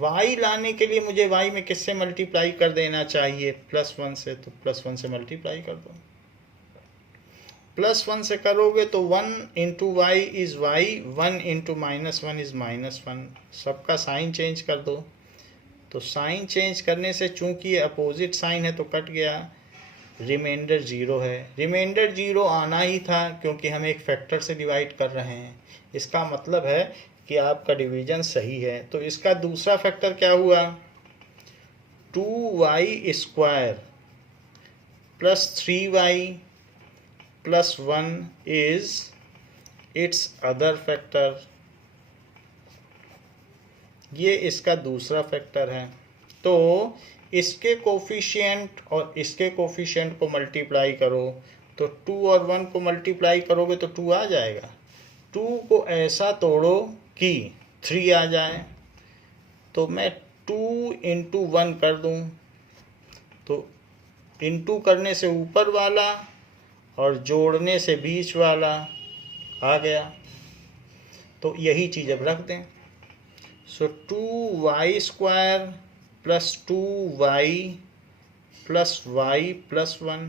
y लाने के लिए मुझे y में किससे मल्टीप्लाई कर देना चाहिए? प्लस 1 से। तो प्लस 1 से मल्टीप्लाई कर दो। प्लस 1 से करोगे तो 1 into y is y, 1 into minus 1 is minus 1। सबका साइन चेंज कर दो। तो साइन चेंज करने से चूंकि ये अपोजिट साइन है तो कट गया, रिमाइंडर 0 है। रिमाइंडर 0 आना ही था क्योंकि हम एक फैक्टर से डिवाइड कर रहे हैं। इसका मतलब है कि आपका डिवीजन सही है। तो इसका दूसरा फैक्टर क्या हुआ? 2y square plus 3y plus 1 is it's other factor. ये इसका दूसरा फैक्टर है। तो इसके कोफिशिएंट और इसके कोफिशिएंट को मल्टीप्लाई करो तो 2 और 1 को मल्टीप्लाई करोगे तो 2 आ जाएगा। 2 को ऐसा तोड़ो कि 3 आ जाए। तो मैं 2 इंटू 1 कर दूं, तो इंटू करने से ऊपर वाला और जोड़ने से बीच वाला आ गया। तो यही चीज़ अब रख दें। सो 2y square plus 2y plus y plus 1,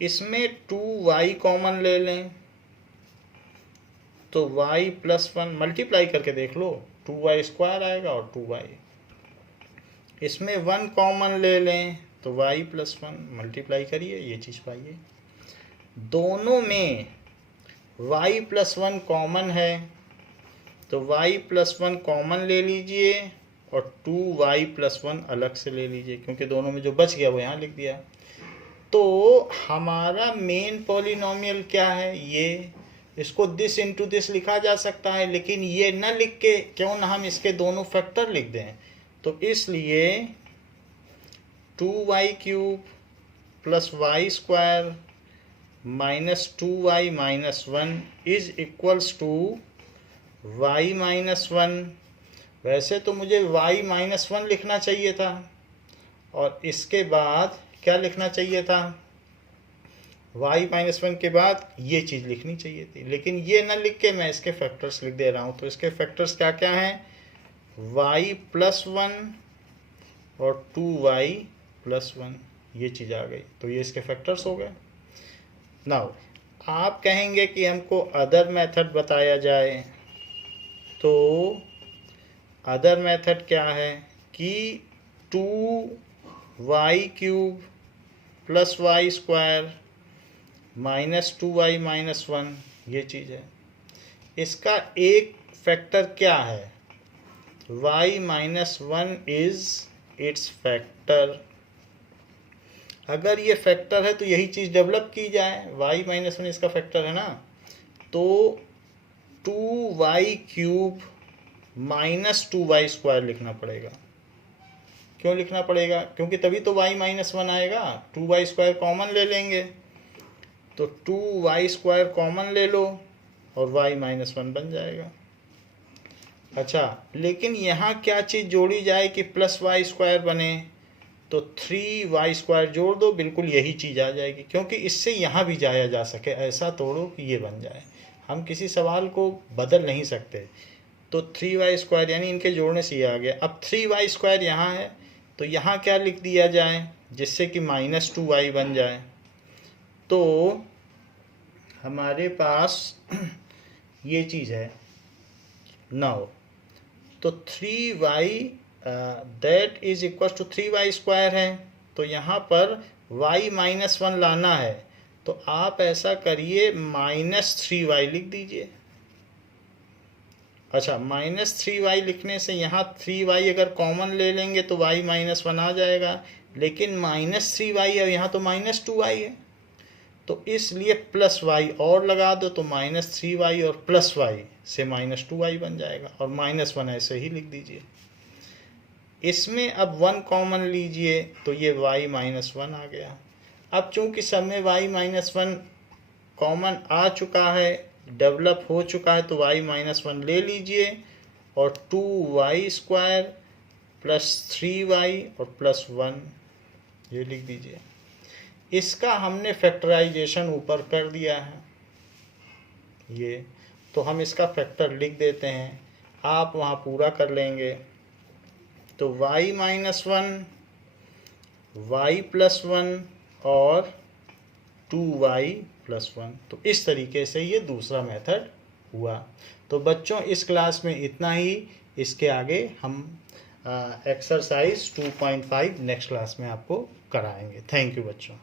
इसमें 2y कॉमन ले लें तो y प्लस 1 मल्टीप्लाई करके देख लो, 2y स्क्वायर आएगा और 2y। इसमें 1 कॉमन ले लें तो y प्लस 1 मल्टीप्लाई करिए, ये चीज़ पाइए। दोनों में y प्लस 1 कॉमन है तो y प्लस 1 कॉमन ले लीजिए और 2y प्लस 1 अलग से ले लीजिए, क्योंकि दोनों में जो बच गया वो यहाँ लिख दिया। तो हमारा मेन पॉलिनोमियल क्या है? ये, इसको दिस इंटू दिस लिखा जा सकता है, लेकिन ये न लिख के क्यों ना हम इसके दोनों फैक्टर लिख दें। तो इसलिए 2y cube plus y square minus 2y minus 1 is equals to y minus 1। वैसे तो मुझे y माइनस 1 लिखना चाहिए था और इसके बाद क्या लिखना चाहिए था? y माइनस 1 के बाद ये चीज़ लिखनी चाहिए थी, लेकिन ये ना लिख के मैं इसके फैक्टर्स लिख दे रहा हूँ। तो इसके फैक्टर्स क्या क्या हैं? y प्लस 1 और 2y प्लस 1, ये चीज़ आ गई। तो ये इसके फैक्टर्स हो गए। नाउ आप कहेंगे कि हमको अदर मेथड बताया जाए, तो अदर मेथड क्या है कि 2y³ plus y square minus 2y minus 1, ये चीज़ है। इसका एक फैक्टर क्या है, y minus 1 is it's factor. अगर ये फैक्टर है तो यही चीज़ डेवलप की जाए, y माइनस 1 इसका फैक्टर है ना, तो 2y³ माइनस 2y स्क्वायर लिखना पड़ेगा। क्यों लिखना पड़ेगा, क्योंकि तभी तो y माइनस 1 आएगा। 2y स्क्वायर कॉमन ले लेंगे तो 2y स्क्वायर कॉमन ले लो और y माइनस 1 बन जाएगा। अच्छा, लेकिन यहाँ क्या चीज़ जोड़ी जाए कि प्लस वाई स्क्वायर बने, तो 3y स्क्वायर जोड़ दो, बिल्कुल यही चीज़ आ जाएगी, क्योंकि इससे यहाँ भी जाया जा सके, ऐसा तोड़ो कि ये बन जाए। हम किसी सवाल को बदल नहीं सकते। तो 3y स्क्वायर यानी इनके जोड़ने से ये आ गया। अब 3y स्क्वायर यहाँ है तो यहाँ क्या लिख दिया जाए जिससे कि माइनस 2y बन जाए। तो हमारे पास ये चीज़ है नाउ, तो 3y that is equal to 3y square है, तो यहाँ पर y माइनस 1 लाना है, तो आप ऐसा करिए माइनस 3y लिख दीजिए। अच्छा, माइनस 3y लिखने से यहाँ 3y अगर कॉमन ले लेंगे तो y माइनस 1 आ जाएगा, लेकिन माइनस 3y है यहाँ तो माइनस 2y है, तो इसलिए प्लस y और लगा दो तो माइनस 3y और प्लस y से माइनस 2y बन जाएगा, और माइनस 1 ऐसे ही लिख दीजिए। इसमें अब 1 कॉमन लीजिए तो ये y माइनस 1 आ गया। अब चूंकि सब में y माइनस 1 कॉमन आ चुका है, डेवलप हो चुका है, तो y माइनस 1 ले लीजिए और 2y स्क्वायर प्लस 3y और प्लस 1 ये लिख दीजिए। इसका हमने फैक्टराइजेशन ऊपर कर दिया है ये, तो हम इसका फैक्टर लिख देते हैं, आप वहाँ पूरा कर लेंगे। तो y माइनस 1, y प्लस 1 और 2y प्लस 1, तो इस तरीके से ये दूसरा मेथड हुआ। तो बच्चों इस क्लास में इतना ही, इसके आगे हम एक्सरसाइज 2.5 नेक्स्ट क्लास में आपको कराएंगे। थैंक यू बच्चों।